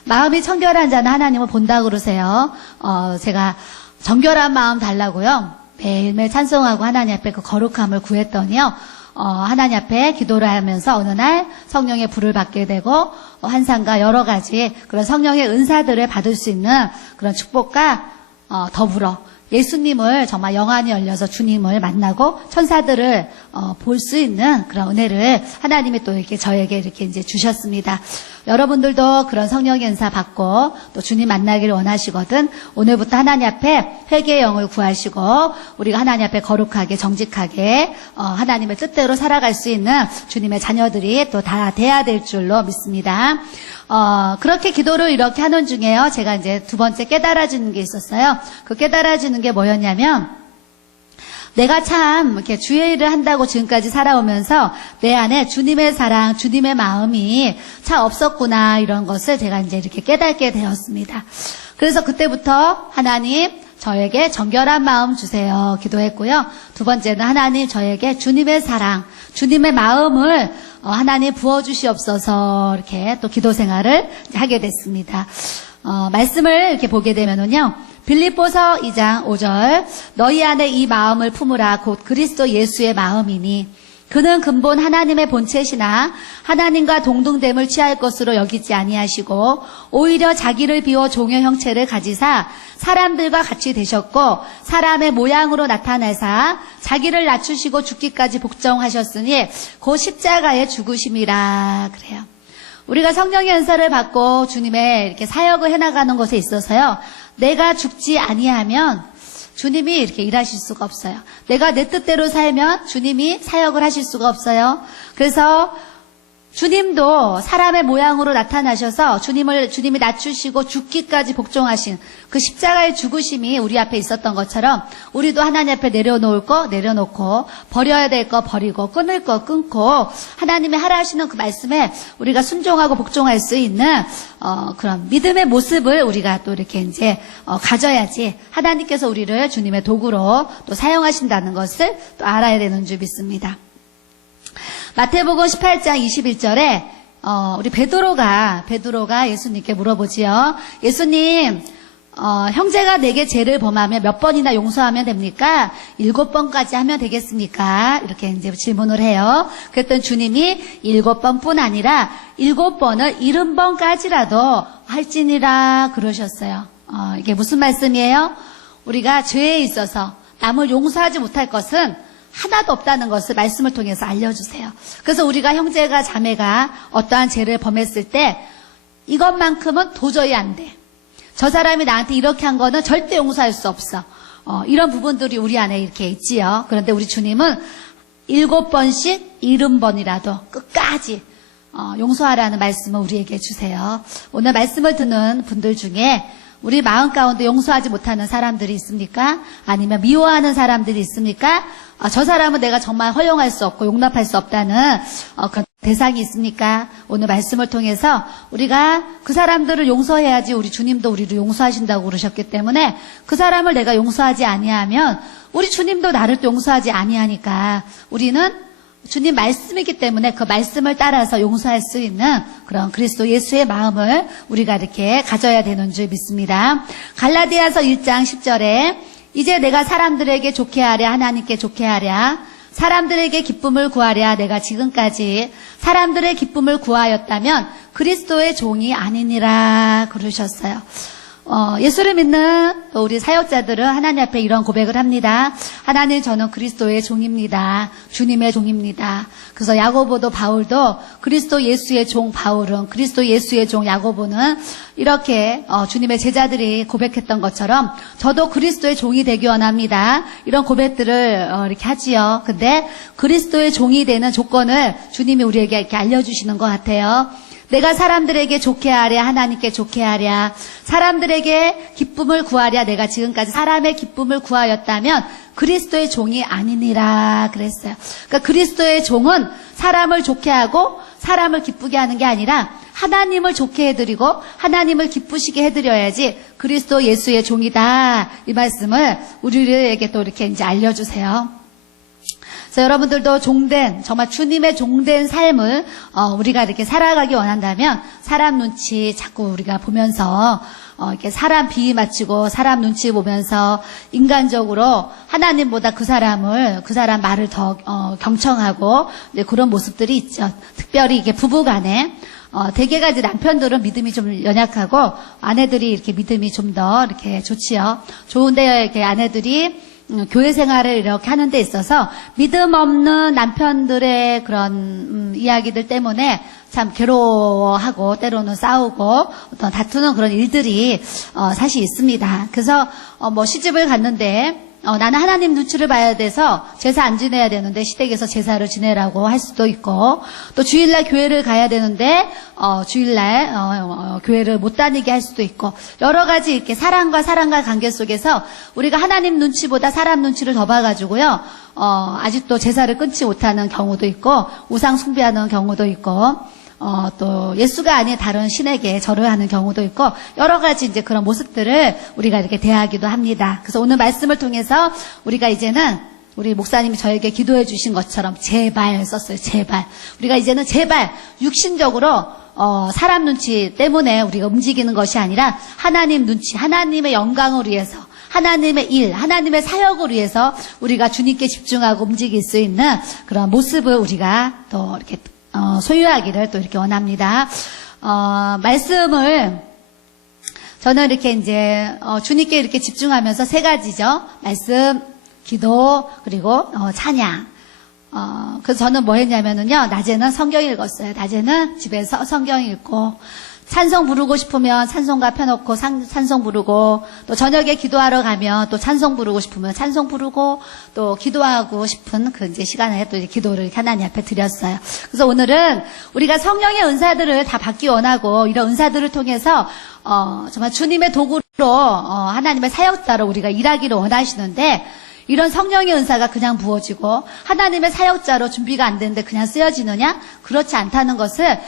마음이 청결한 자는 하나님을 본다고 그러세요. 제가 정결한 마음 달라고요. 매일매일 찬송하고 하나님 앞에 그 거룩함을 구했더니요. 하나님 앞에 기도를 하면서 어느 날 성령의 불을 받게 되고 환상과 여러 가지 그런 성령의 은사들을 받을 수 있는 그런 축복과 더불어 예수님을 정말 영안이 열려서 주님을 만나고 천사들을 볼 수 있는 그런 은혜를 하나님이 또 이렇게 저에게 이렇게 이제 주셨습니다. 여러분들도 그런 성령의 은사 받고 또 주님 만나기를 원하시거든 오늘부터 하나님 앞에 회개의 영을 구하시고 우리가 하나님 앞에 거룩하게 정직하게 하나님의 뜻대로 살아갈 수 있는 주님의 자녀들이 또 다 돼야 될 줄로 믿습니다. 그렇게 기도를 이렇게 하는 중에요. 제가 이제 두 번째 깨달아지는 게 있었어요. 그 깨달아지는 게 뭐였냐면, 내가 참 이렇게 주의 일을 한다고 지금까지 살아오면서 내 안에 주님의 사랑, 주님의 마음이 참 없었구나, 이런 것을 제가 이제 이렇게 깨닫게 되었습니다. 그래서 그때부터 하나님, 저에게 정결한 마음 주세요. 기도했고요. 두 번째는 하나님 저에게 주님의 사랑, 주님의 마음을 하나님 부어주시옵소서 이렇게 또 기도 생활을 하게 됐습니다. 말씀을 이렇게 보게 되면은요. 빌립보서 2장 5절 너희 안에 이 마음을 품으라 곧 그리스도 예수의 마음이니 그는 근본 하나님의 본체시나 하나님과 동등됨을 취할 것으로 여기지 아니하시고 오히려 자기를 비워 종의 형체를 가지사 사람들과 같이 되셨고 사람의 모양으로 나타내사 자기를 낮추시고 죽기까지 복종하셨으니 곧 십자가에 죽으심이라 그래요. 우리가 성령의 은사를 받고 주님의 이렇게 사역을 해나가는 것에 있어서요. 내가 죽지 아니하면 주님이 이렇게 일하실 수가 없어요. 내가 내 뜻대로 살면 주님이 사역을 하실 수가 없어요. 그래서 주님도 사람의 모양으로 나타나셔서 주님이 낮추시고 죽기까지 복종하신 그 십자가의 죽으심이 우리 앞에 있었던 것처럼 우리도 하나님 앞에 내려놓을 거 내려놓고 버려야 될 거 버리고 끊을 거 끊고 하나님이 하라 하시는 그 말씀에 우리가 순종하고 복종할 수 있는 그런 믿음의 모습을 우리가 또 이렇게 이제 가져야지 하나님께서 우리를 주님의 도구로 또 사용하신다는 것을 또 알아야 되는 줄 믿습니다. 마태복음 18장 21절에 우리 베드로가 예수님께 물어보지요. 예수님, 형제가 내게 죄를 범하면 몇 번이나 용서하면 됩니까? 7번까지 하면 되겠습니까? 이렇게 이제 질문을 해요. 그랬더니 주님이 7번뿐 아니라 7번을 70번까지라도 할지니라 그러셨어요. 이게 무슨 말씀이에요? 우리가 죄에 있어서 남을 용서하지 못할 것은 하나도 없다는 것을 말씀을 통해서 알려주세요. 그래서 우리가 형제가 자매가 어떠한 죄를 범했을 때 이것만큼은 도저히 안 돼. 저 사람이 나한테 이렇게 한 거는 절대 용서할 수 없어. 이런 부분들이 우리 안에 이렇게 있지요. 그런데 우리 주님은 7번씩 70번이라도 끝까지 용서하라는 말씀을 우리에게 주세요. 오늘 말씀을 듣는 분들 중에 우리 마음 가운데 용서하지 못하는 사람들이 있습니까? 아니면 미워하는 사람들이 있습니까? 저 사람은 내가 정말 허용할 수 없고 용납할 수 없다는 그런 대상이 있습니까? 오늘 말씀을 통해서 우리가 그 사람들을 용서해야지 우리 주님도 우리를 용서하신다고 그러셨기 때문에 그 사람을 내가 용서하지 아니하면 우리 주님도 나를 또 용서하지 아니하니까 우리는 주님 말씀이기 때문에 그 말씀을 따라서 용서할 수 있는 그런 그리스도 예수의 마음을 우리가 이렇게 가져야 되는 줄 믿습니다. 갈라디아서 1장 10절에 이제 내가 사람들에게 좋게 하랴 하나님께 좋게 하랴 사람들에게 기쁨을 구하랴 내가 지금까지 사람들의 기쁨을 구하였다면 그리스도의 종이 아니니라 그러셨어요. 예수를 믿는 우리 사역자들은 하나님 앞에 이런 고백을 합니다. 하나님 저는 그리스도의 종입니다. 주님의 종입니다. 그래서 야고보도 바울도 그리스도 예수의 종 바울은 그리스도 예수의 종 야고보는 이렇게 주님의 제자들이 고백했던 것처럼 저도 그리스도의 종이 되기 원합니다. 이런 고백들을 이렇게 하지요. 근데 그리스도의 종이 되는 조건을 주님이 우리에게 이렇게 알려주시는 것 같아요. 내가 사람들에게 좋게 하랴 하나님께 좋게 하랴 사람들에게 기쁨을 구하랴 내가 지금까지 사람의 기쁨을 구하였다면 그리스도의 종이 아니니라 그랬어요. 그러니까 그리스도의 종은 사람을 좋게 하고 사람을 기쁘게 하는 게 아니라 하나님을 좋게 해드리고 하나님을 기쁘시게 해드려야지 그리스도 예수의 종이다. 이 말씀을 우리에게 또 이렇게 이제 알려주세요. 그래서 여러분들도 종된 정말 주님의 종된 삶을 우리가 이렇게 살아가기 원한다면 사람 눈치 자꾸 우리가 보면서 이렇게 사람 비위 맞추고 사람 눈치 보면서 인간적으로 하나님보다 그 사람 말을 더 경청하고 이제 그런 모습들이 있죠. 특별히 이게 부부간에 대개가 이제 남편들은 믿음이 좀 연약하고 아내들이 이렇게 믿음이 좀 더 이렇게 좋지요. 좋은데 이렇게 아내들이 교회 생활을 이렇게 하는 데 있어서 믿음 없는 남편들의 그런 이야기들 때문에 참 괴로워하고 때로는 싸우고 어떤 다투는 그런 일들이 사실 있습니다. 그래서 뭐 시집을 갔는데 나는 하나님 눈치를 봐야 돼서 제사 안 지내야 되는데 시댁에서 제사를 지내라고 할 수도 있고 또 주일날 교회를 가야 되는데 주일날 교회를 못 다니게 할 수도 있고 여러 가지 이렇게 사람과 관계 속에서 우리가 하나님 눈치보다 사람 눈치를 더 봐가지고요 아직도 제사를 끊지 못하는 경우도 있고 우상 숭배하는 경우도 있고 또 예수가 아닌 다른 신에게 절을 하는 경우도 있고 여러 가지 이제 그런 모습들을 우리가 이렇게 대하기도 합니다. 그래서 오늘 말씀을 통해서 우리가 이제는 우리 목사님이 저에게 기도해 주신 것처럼 제발 썼어요. 제발. 우리가 이제는 제발 육신적으로 사람 눈치 때문에 우리가 움직이는 것이 아니라 하나님 눈치, 하나님의 영광을 위해서 하나님의 일, 하나님의 사역을 위해서 우리가 주님께 집중하고 움직일 수 있는 그런 모습을 우리가 또 이렇게 소유하기를 또 이렇게 원합니다. 말씀을 저는 이렇게 이제 주님께 이렇게 집중하면서 세 가지죠. 말씀, 기도, 그리고 찬양. 그래서 저는 뭐 했냐면은요. 낮에는 성경 읽었어요. 낮에는 집에서 성경 읽고 찬송 부르고 싶으면 찬송가 펴놓고 찬송 부르고 또 저녁에 기도하러 가면 또 찬송 부르고 싶으면 찬송 부르고 또 기도하고 싶은 그 이제 시간에 또 이제 기도를 하나님 앞에 드렸어요. 그래서 오늘은 우리가 성령의 은사들을 다 받기 원하고 이런 은사들을 통해서 정말 주님의 도구로 하나님의 사역자로 우리가 일하기를 원하시는데 이런 성령의 은사가 그냥 부어지고 하나님의 사역자로 준비가 안 되는데 그냥 쓰여지느냐? 그렇지 않다는 것을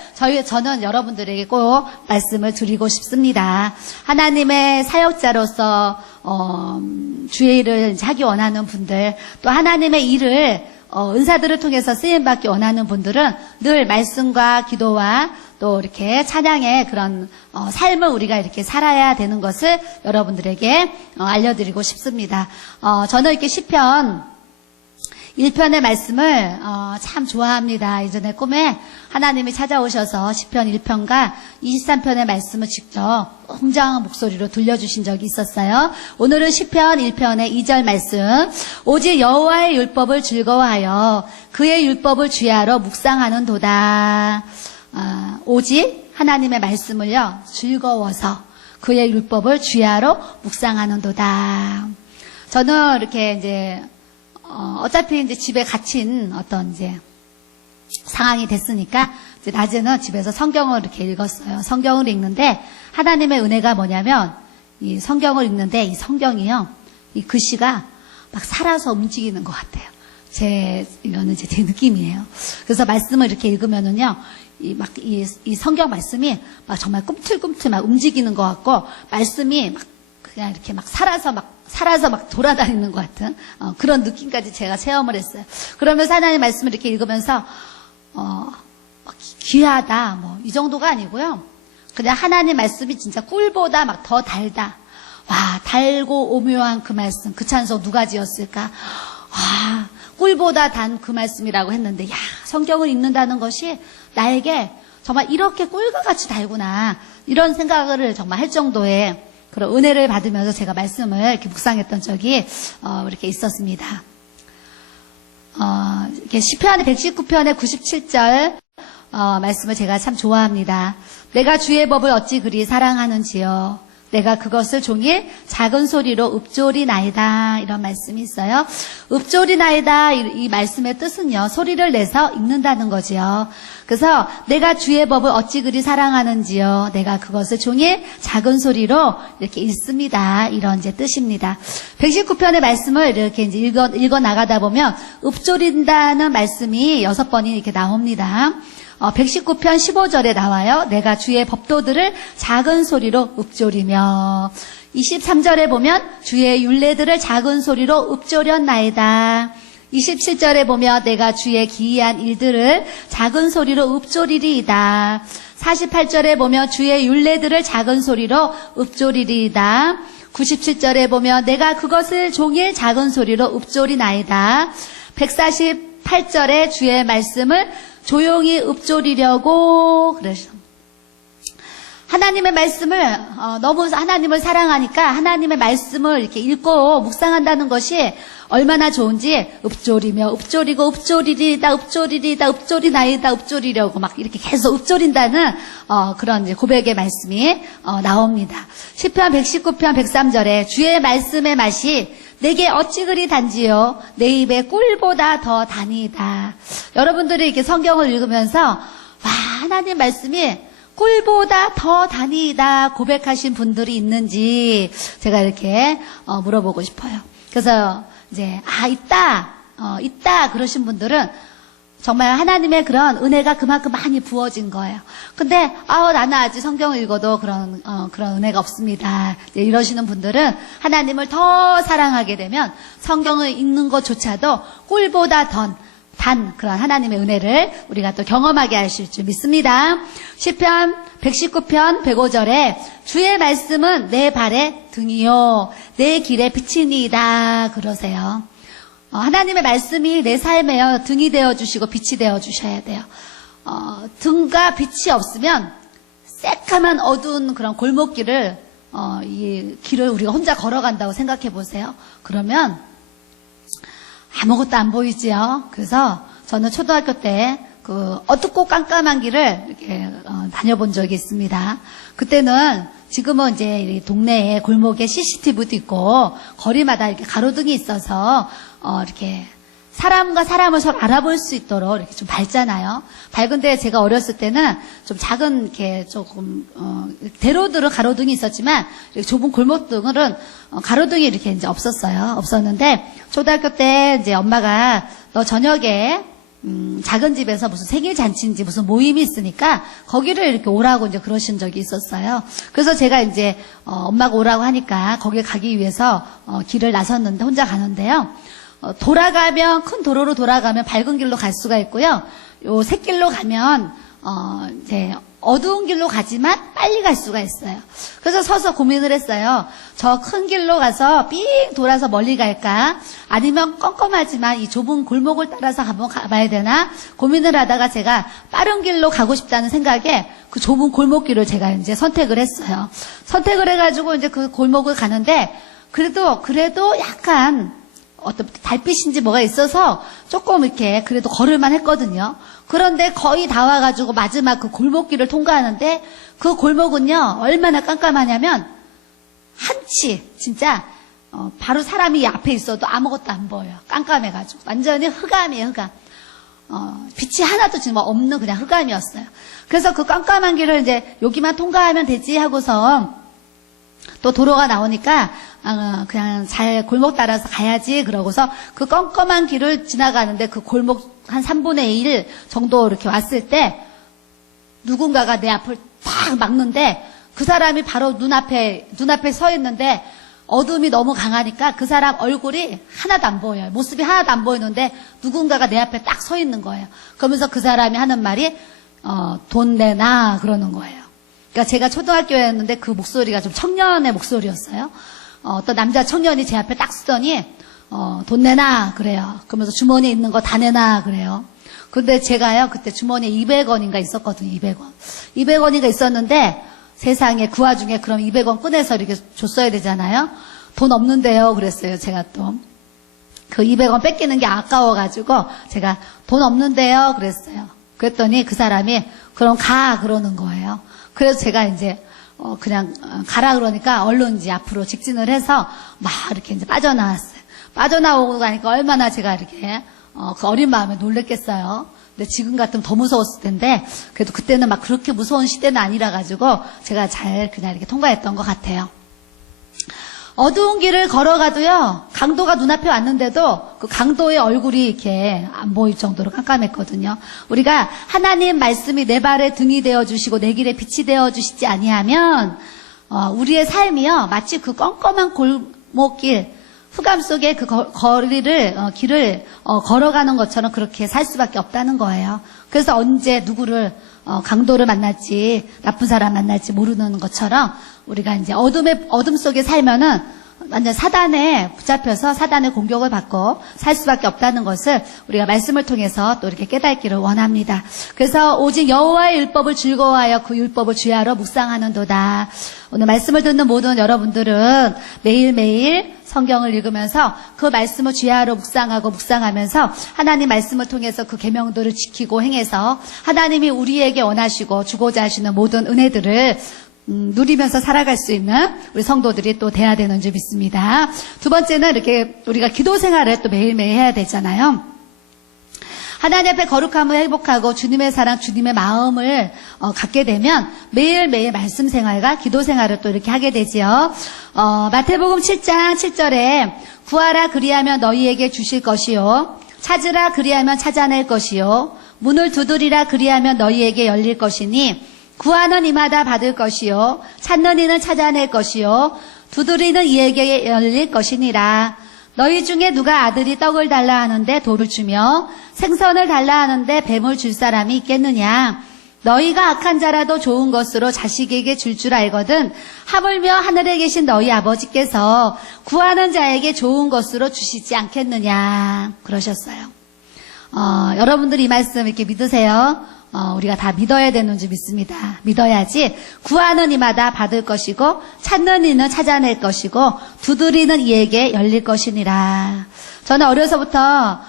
저는 여러분들에게 꼭 말씀을 드리고 싶습니다. 하나님의 사역자로서 주의 일을 하기 원하는 분들 또 하나님의 일을 은사들을 통해서 쓰임받기 원하는 분들은 늘 말씀과 기도와 또 이렇게 찬양의 그런 삶을 우리가 이렇게 살아야 되는 것을 여러분들에게 알려드리고 싶습니다. 저는 이렇게 시편 1편의 말씀을 참 좋아합니다. 이전에 꿈에 하나님이 찾아오셔서 시편 1편과 23편의 말씀을 직접 웅장한 목소리로 들려주신 적이 있었어요. 오늘은 시편 1편의 2절 말씀. 오직 여호와의 율법을 즐거워하여 그의 율법을 주야로 묵상하는도다. 오직 하나님의 말씀을요 즐거워서 그의 율법을 주야로 묵상하는도다. 저는 이렇게 이제 어차피 이제 집에 갇힌 어떤 이제 상황이 됐으니까 이제 낮에는 집에서 성경을 이렇게 읽었어요. 성경을 읽는데 하나님의 은혜가 뭐냐면 이 성경을 읽는데 이 성경이요, 이 글씨가 막 살아서 움직이는 것 같아요. 이거는 이제 제 느낌이에요. 그래서 말씀을 이렇게 읽으면은요, 이 성경 말씀이 막 정말 꿈틀꿈틀 막 움직이는 것 같고, 말씀이 막 그냥 이렇게 막 살아서 막 돌아다니는 것 같은 그런 느낌까지 제가 체험을 했어요. 그러면서 하나님의 말씀을 이렇게 읽으면서 막 귀하다 뭐 이 정도가 아니고요. 그냥 하나님 말씀이 진짜 꿀보다 막 더 달다. 와, 달고 오묘한 그 말씀, 그 찬송 누가 지었을까? 와, 꿀보다 단 그 말씀이라고 했는데, 야, 성경을 읽는다는 것이 나에게 정말 이렇게 꿀과 같이 달구나, 이런 생각을 정말 할 정도의 그런 은혜를 받으면서 제가 말씀을 이렇게 묵상했던 적이 이렇게 있었습니다. 이렇게 시편 119편의 97절 말씀을 제가 참 좋아합니다. 내가 주의 법을 어찌 그리 사랑하는지요. 내가 그것을 종일 작은 소리로 읊조리나이다. 이런 말씀이 있어요. 읊조리나이다. 이 말씀의 뜻은요, 소리를 내서 읽는다는 거지요. 그래서 내가 주의 법을 어찌 그리 사랑하는지요. 내가 그것을 종일 작은 소리로 이렇게 읽습니다. 이런 이제 뜻입니다. 119편의 말씀을 이렇게 이제 읽어 나가다 보면 읊조린다는 말씀이 6번이 이렇게 나옵니다. 119편 15절에 나와요. 내가 주의 법도들을 작은 소리로 읊조리며. 23절에 보면 주의 율례들을 작은 소리로 읊조렸나이다. 27절에 보면 내가 주의 기이한 일들을 작은 소리로 읊조리리이다. 48절에 보면 주의 율례들을 작은 소리로 읊조리리이다. 97절에 보면 내가 그것을 종일 작은 소리로 읊조리나이다. 148절에 주의 말씀을 조용히 읊조리려고. 그래서 하나님의 말씀을 너무 하나님을 사랑하니까 하나님의 말씀을 이렇게 읽고 묵상한다는 것이 얼마나 좋은지 읊조리며 읊조리고 읊조리리다 읊조리리다 읊조리나이다 읊조리려고 막 이렇게 계속 읊조린다는 그런 이제 고백의 말씀이 나옵니다. 시편 119편 103절에 주의 말씀의 맛이 내게 어찌 그리 단지요 내 입에 꿀보다 더 다니이다. 여러분들이 이렇게 성경을 읽으면서 와, 하나님 말씀이 꿀보다 더 다니이다 고백하신 분들이 있는지 제가 이렇게 물어보고 싶어요. 그래서 이제 있다 그러신 분들은 정말 하나님의 그런 은혜가 그만큼 많이 부어진 거예요. 근데 나는 아직 성경을 읽어도 그런 은혜가 없습니다. 이러시는 분들은 하나님을 더 사랑하게 되면 성경을 읽는 것조차도 꿀보다 단 그런 하나님의 은혜를 우리가 또 경험하게 하실 줄 믿습니다. 시편 119편 105절에 주의 말씀은 내 발의 등이요 내 길의 빛이니이다 그러세요. 하나님의 말씀이 내 삶에 등이 되어주시고 빛이 되어주셔야 돼요. 등과 빛이 없으면 새까만 어두운 그런 골목길을 이 길을 우리가 혼자 걸어간다고 생각해 보세요. 그러면 아무것도 안 보이지요. 그래서 저는 초등학교 때 그 어둡고 깜깜한 길을 이렇게 다녀본 적이 있습니다. 그때는 지금은 이제 이 동네에 골목에 CCTV도 있고 거리마다 이렇게 가로등이 있어서 이렇게 사람과 사람을 서로 알아볼 수 있도록 이렇게 좀 밝잖아요. 밝은데 제가 어렸을 때는 좀 작은 이렇게 조금 대로들은 가로등이 있었지만 이렇게 좁은 골목등은 가로등이 이렇게 이제 없었는데 초등학교 때 이제 엄마가 너 저녁에 작은 집에서 무슨 생일 잔치인지 무슨 모임이 있으니까 거기를 이렇게 오라고 이제 그러신 적이 있었어요. 그래서 제가 이제 엄마가 오라고 하니까 거기에 가기 위해서 길을 나섰는데 혼자 가는데요. 돌아가면 큰 도로로 돌아가면 밝은 길로 갈 수가 있고요. 요 샛길로 가면 이제 어두운 길로 가지만 빨리 갈 수가 있어요. 그래서 서서 고민을 했어요. 저 큰 길로 가서 삥 돌아서 멀리 갈까? 아니면 껌껌하지만 이 좁은 골목을 따라서 한번 가봐야 되나? 고민을 하다가 제가 빠른 길로 가고 싶다는 생각에 그 좁은 골목길을 제가 이제 선택을 했어요. 선택을 해가지고 이제 그 골목을 가는데 그래도 약간 어떤 달빛인지 뭐가 있어서 조금 이렇게 그래도 걸을만 했거든요. 그런데 거의 다 와가지고 마지막 그 골목길을 통과하는데 그 골목은요 얼마나 깜깜하냐면 한치 진짜 바로 사람이 앞에 있어도 아무것도 안 보여요. 깜깜해가지고 완전히 흑암이에요. 흑암. 빛이 하나도 지금 없는 그냥 흑암이었어요. 그래서 그 깜깜한 길을 이제 여기만 통과하면 되지 하고서 또 도로가 나오니까 그냥 잘 골목 따라서 가야지 그러고서 그 껌껌한 길을 지나가는데 그 골목 한 3분의 1 정도 이렇게 왔을 때 누군가가 내 앞을 딱 막는데 그 사람이 바로 눈앞에 서 있는데 어둠이 너무 강하니까 그 사람 얼굴이 하나도 안 보여요. 모습이 하나도 안 보이는데 누군가가 내 앞에 딱 서 있는 거예요. 그러면서 그 사람이 하는 말이 돈 내놔 그러는 거예요. 그러니까 제가 초등학교였는데 그 목소리가 좀 청년의 목소리였어요. 어떤 남자 청년이 제 앞에 딱 서더니 돈 내놔 그래요. 그러면서 주머니에 있는 거 다 내놔 그래요. 근데 제가요 그때 주머니에 200원인가 있었거든요. 200원인가 있었는데 세상에 그 와중에 그럼 200원 꺼내서 이렇게 줬어야 되잖아요. 돈 없는데요 그랬어요. 제가 또 그 200원 뺏기는 게 아까워가지고 제가 돈 없는데요 그랬어요. 그랬더니 그 사람이 그럼 가 그러는 거예요. 그래서 제가 이제 그냥 가라 그러니까 얼른 이제 앞으로 직진을 해서 막 이렇게 이제 빠져나왔어요. 빠져나오고 가니까 얼마나 제가 이렇게 그 어린 마음에 놀랬겠어요. 근데 지금 같으면 더 무서웠을 텐데 그래도 그때는 막 그렇게 무서운 시대는 아니라 가지고 제가 잘 그냥 이렇게 통과했던 것 같아요. 어두운 길을 걸어가도요 강도가 눈앞에 왔는데도 그 강도의 얼굴이 이렇게 안 보일 정도로 깜깜했거든요. 우리가 하나님 말씀이 내 발에 등이 되어주시고 내 길에 빛이 되어주시지 아니하면 우리의 삶이요 마치 그 껌껌한 골목길 흑암 속에 그 길을 걸어가는 것처럼 그렇게 살 수밖에 없다는 거예요. 그래서 언제 누구를 강도를 만날지 나쁜 사람 만날지 모르는 것처럼 우리가 이제 어둠 속에 살면은 완전 사단에 붙잡혀서 사단의 공격을 받고 살 수밖에 없다는 것을 우리가 말씀을 통해서 또 이렇게 깨닫기를 원합니다. 그래서 오직 여호와의 율법을 즐거워하여 그 율법을 주야로 묵상하는도다. 오늘 말씀을 듣는 모든 여러분들은 매일매일 성경을 읽으면서 그 말씀을 주야로 묵상하면서 하나님 말씀을 통해서 그 계명들을 지키고 행해서 하나님이 우리에게 원하시고 주고자 하시는 모든 은혜들을 누리면서 살아갈 수 있는 우리 성도들이 또 돼야 되는 줄 믿습니다. 두 번째는 이렇게 우리가 기도 생활을 또 매일매일 해야 되잖아요. 하나님 앞에 거룩함을 회복하고 주님의 사랑, 주님의 마음을 갖게 되면 매일매일 말씀 생활과 기도 생활을 또 이렇게 하게 되지요. 마태복음 7장 7절에 구하라 그리하면 너희에게 주실 것이요 찾으라 그리하면 찾아낼 것이요 문을 두드리라 그리하면 너희에게 열릴 것이니 구하는 이마다 받을 것이요 찾는 이는 찾아낼 것이요 두드리는 이에게 열릴 것이니라. 너희 중에 누가 아들이 떡을 달라 하는데 돌을 주며 생선을 달라 하는데 뱀을 줄 사람이 있겠느냐. 너희가 악한 자라도 좋은 것으로 자식에게 줄 알거든 하물며 하늘에 계신 너희 아버지께서 구하는 자에게 좋은 것으로 주시지 않겠느냐 그러셨어요. 여러분들이 이 말씀 이렇게 믿으세요? 우리가 다 믿어야 되는 줄 믿습니다. 믿어야지 구하는 이마다 받을 것이고 찾는 이는 찾아낼 것이고 두드리는 이에게 열릴 것이니라. 저는 어려서부터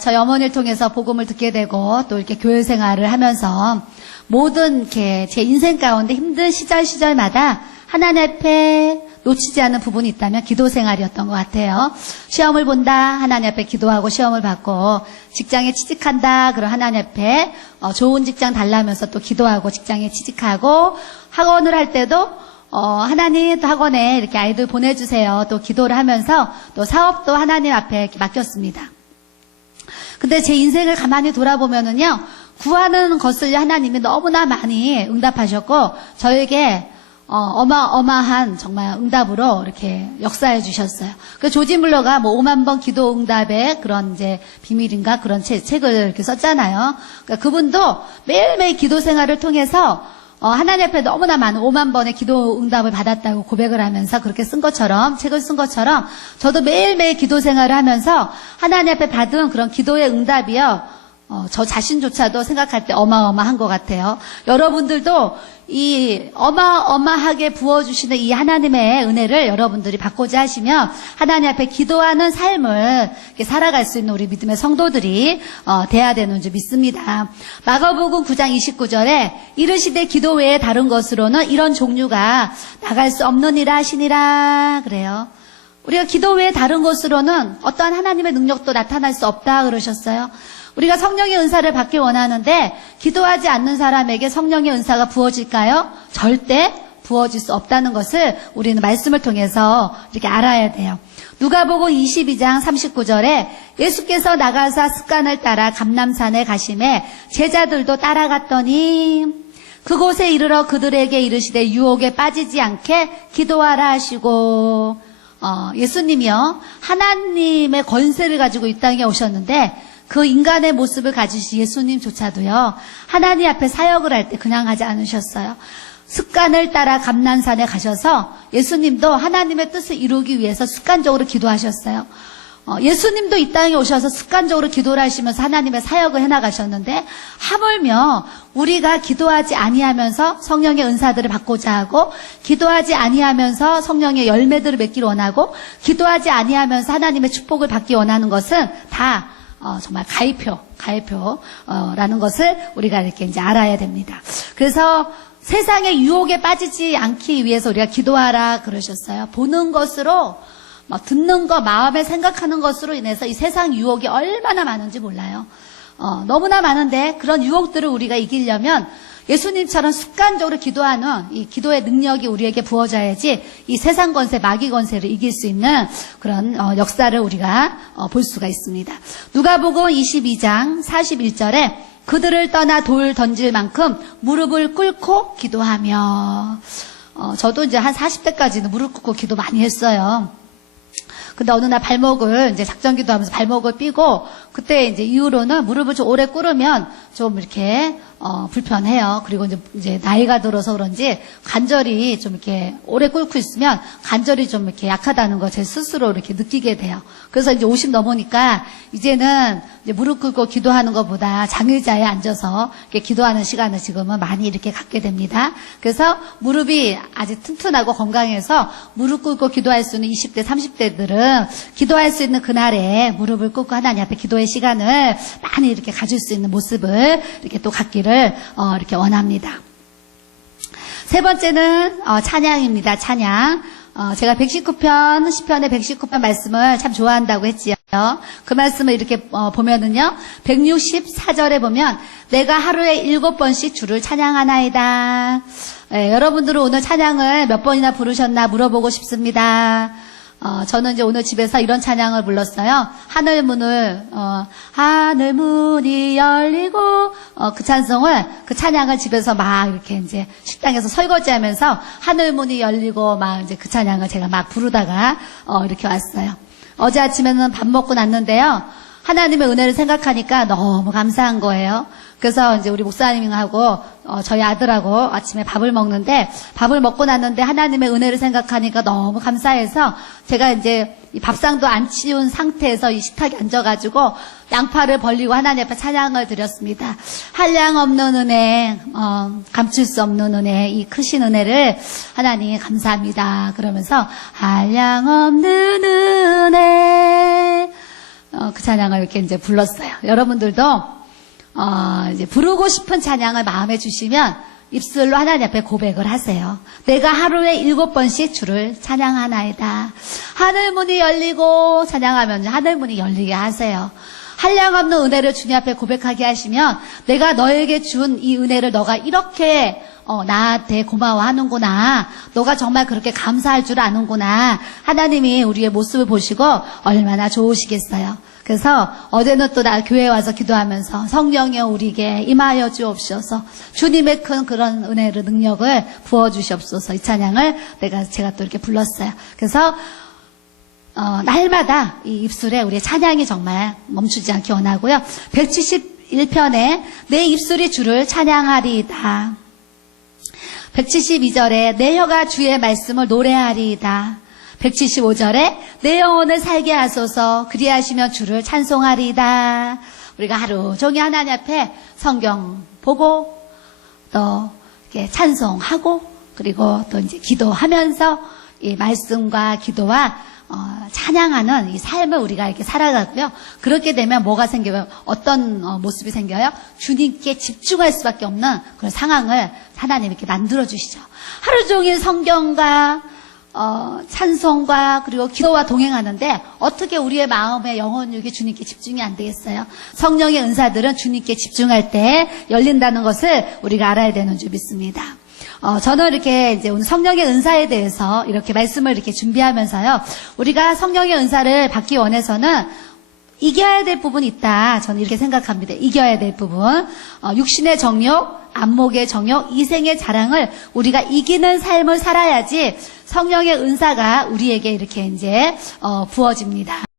저희 어머니를 통해서 복음을 듣게 되고 또 이렇게 교회 생활을 하면서 모든 이렇게 제 인생 가운데 힘든 시절마다 하나님 앞에 놓치지 않는 부분이 있다면 기도 생활이었던 것 같아요. 시험을 본다, 하나님 앞에 기도하고 시험을 받고 직장에 취직한다, 그럼 하나님 앞에 좋은 직장 달라면서 또 기도하고 직장에 취직하고 학원을 할 때도 하나님 또 학원에 이렇게 아이들 보내주세요. 또 기도를 하면서 또 사업도 하나님 앞에 이렇게 맡겼습니다. 근데 제 인생을 가만히 돌아보면은요, 구하는 것을 하나님이 너무나 많이 응답하셨고 저에게 어마어마한 정말 응답으로 이렇게 역사해 주셨어요. 그 조지 물러가 뭐 5만 번 기도 응답의 그런 이제 비밀인가 그런 책을 이렇게 썼잖아요. 그러니까 그분도 매일매일 기도 생활을 통해서 하나님 앞에 너무나 많은 5만 번의 기도 응답을 받았다고 고백을 하면서 그렇게 쓴 것처럼, 책을 쓴 것처럼 저도 매일매일 기도 생활을 하면서 하나님 앞에 받은 그런 기도의 응답이요. 저 자신조차도 생각할 때 어마어마한 것 같아요. 여러분들도 이 어마어마하게 부어주시는 이 하나님의 은혜를 여러분들이 받고자 하시면 하나님 앞에 기도하는 삶을 살아갈 수 있는 우리 믿음의 성도들이 돼야 되는 줄 믿습니다. 마가복음 9장 29절에 이르시되 기도 외에 다른 것으로는 이런 종류가 나갈 수 없느니라 하시니라 그래요. 우리가 기도 외에 다른 것으로는 어떠한 하나님의 능력도 나타날 수 없다 그러셨어요. 우리가 성령의 은사를 받기 원하는데 기도하지 않는 사람에게 성령의 은사가 부어질까요? 절대 부어질 수 없다는 것을 우리는 말씀을 통해서 이렇게 알아야 돼요. 누가복음 22장 39절에 예수께서 나가사 습관을 따라 감람산에 가심에 제자들도 따라갔더니 그곳에 이르러 그들에게 이르시되 유혹에 빠지지 않게 기도하라 하시고 예수님이요 하나님의 권세를 가지고 이 땅에 오셨는데 그 인간의 모습을 가지신 예수님조차도요 하나님 앞에 사역을 할 때 그냥 하지 않으셨어요. 습관을 따라 감난산에 가셔서 예수님도 하나님의 뜻을 이루기 위해서 습관적으로 기도하셨어요. 예수님도 이 땅에 오셔서 습관적으로 기도를 하시면서 하나님의 사역을 해나가셨는데 하물며 우리가 기도하지 아니하면서 성령의 은사들을 받고자 하고 기도하지 아니하면서 성령의 열매들을 맺기를 원하고 기도하지 아니하면서 하나님의 축복을 받기 원하는 것은 다 정말 가위표라는 것을 우리가 이렇게 이제 알아야 됩니다. 그래서 세상의 유혹에 빠지지 않기 위해서 우리가 기도하라 그러셨어요. 보는 것으로, 듣는 것, 마음에 생각하는 것으로 인해서 이 세상 유혹이 얼마나 많은지 몰라요. 너무나 많은데 그런 유혹들을 우리가 이기려면 예수님처럼 습관적으로 기도하는 이 기도의 능력이 우리에게 부어져야지 이 세상 권세, 마귀 권세를 이길 수 있는 그런 역사를 우리가 볼 수가 있습니다. 누가복음 22장 41절에 그들을 떠나 돌 던질 만큼 무릎을 꿇고 기도하며 저도 이제 한 40대까지는 무릎 꿇고 기도 많이 했어요. 근데 어느 날 발목을 이제 작전 기도하면서 발목을 삐고 그때 이제 이후로는 무릎을 좀 오래 꿇으면 좀 이렇게 불편해요. 그리고 이제 나이가 들어서 그런지 관절이 좀 이렇게 오래 꿇고 있으면 관절이 좀 이렇게 약하다는 거 제 스스로 이렇게 느끼게 돼요. 그래서 이제 50 넘으니까 이제는 이제 무릎 꿇고 기도하는 것보다 장의자에 앉아서 이렇게 기도하는 시간을 지금은 많이 이렇게 갖게 됩니다. 그래서 무릎이 아직 튼튼하고 건강해서 무릎 꿇고 기도할 수 있는 20대, 30대들은 기도할 수 있는 그날에 무릎을 꿇고 하나님 앞에 기도의 시간을 많이 이렇게 가질 수 있는 모습을 이렇게 또 갖기를 이렇게 원합니다. 세 번째는 찬양입니다. 찬양. 제가 119편, 시편의 119편 말씀을 참 좋아한다고 했지요. 그 말씀을 이렇게 보면은요. 164절에 보면 내가 하루에 7번씩 주를 찬양하나이다. 여러분들은 오늘 찬양을 몇 번이나 부르셨나 물어보고 싶습니다. 저는 이제 오늘 집에서 이런 찬양을 불렀어요. 하늘문을, 하늘문이 열리고, 그 찬양을 집에서 막 이렇게 이제 식당에서 설거지 하면서 하늘문이 열리고 막 이제 그 찬양을 제가 막 부르다가, 이렇게 왔어요. 어제 아침에는 밥 먹고 났는데요. 하나님의 은혜를 생각하니까 너무 감사한 거예요. 그래서 이제 우리 목사님하고 저희 아들하고 아침에 밥을 먹는데 밥을 먹고 났는데 하나님의 은혜를 생각하니까 너무 감사해서 제가 이제 이 밥상도 안 치운 상태에서 이 식탁에 앉아가지고 양팔을 벌리고 하나님 앞에 찬양을 드렸습니다. 한량 없는 은혜, 감출 수 없는 은혜, 이 크신 은혜를 하나님 감사합니다. 그러면서 한량 없는 은혜 그 찬양을 이렇게 이제 불렀어요. 여러분들도 이제 부르고 싶은 찬양을 마음에 주시면 입술로 하나님 앞에 고백을 하세요. 내가 하루에 7번씩 주를 찬양하나이다. 하늘문이 열리고 찬양하면 하늘문이 열리게 하세요. 한량없는 은혜를 주님 앞에 고백하게 하시면 내가 너에게 준 이 은혜를 너가 이렇게 나한테 고마워하는구나. 너가 정말 그렇게 감사할 줄 아는구나. 하나님이 우리의 모습을 보시고 얼마나 좋으시겠어요. 그래서 어제는 또 나 교회에 와서 기도하면서 성령이여 우리에게 임하여 주옵소서. 주님의 큰 그런 은혜를 능력을 부어주시옵소서. 이 찬양을 제가 또 이렇게 불렀어요. 그래서 날마다 이 입술에 우리의 찬양이 정말 멈추지 않기 원하고요. 171편에 내 입술이 주를 찬양하리이다. 172절에 내 혀가 주의 말씀을 노래하리이다. 175절에 내 영혼을 살게 하소서 그리하시면 주를 찬송하리이다. 우리가 하루 종일 하나님 앞에 성경 보고 또 이렇게 찬송하고 그리고 또 이제 기도하면서 이 말씀과 기도와 찬양하는 이 삶을 우리가 이렇게 살아가고요. 그렇게 되면 뭐가 생겨요? 어떤 모습이 생겨요? 주님께 집중할 수밖에 없는 그런 상황을 하나님 이렇게 만들어 주시죠. 하루 종일 성경과 찬송과 그리고 기도와 동행하는데 어떻게 우리의 마음의 영혼력이 주님께 집중이 안 되겠어요? 성령의 은사들은 주님께 집중할 때 열린다는 것을 우리가 알아야 되는 줄 믿습니다. 저는 이렇게 이제 오늘 성령의 은사에 대해서 이렇게 말씀을 이렇게 준비하면서요. 우리가 성령의 은사를 받기 원해서는 이겨야 될 부분이 있다. 저는 이렇게 생각합니다. 이겨야 될 부분. 육신의 정욕, 안목의 정욕, 이생의 자랑을 우리가 이기는 삶을 살아야지 성령의 은사가 우리에게 이렇게 이제 부어집니다.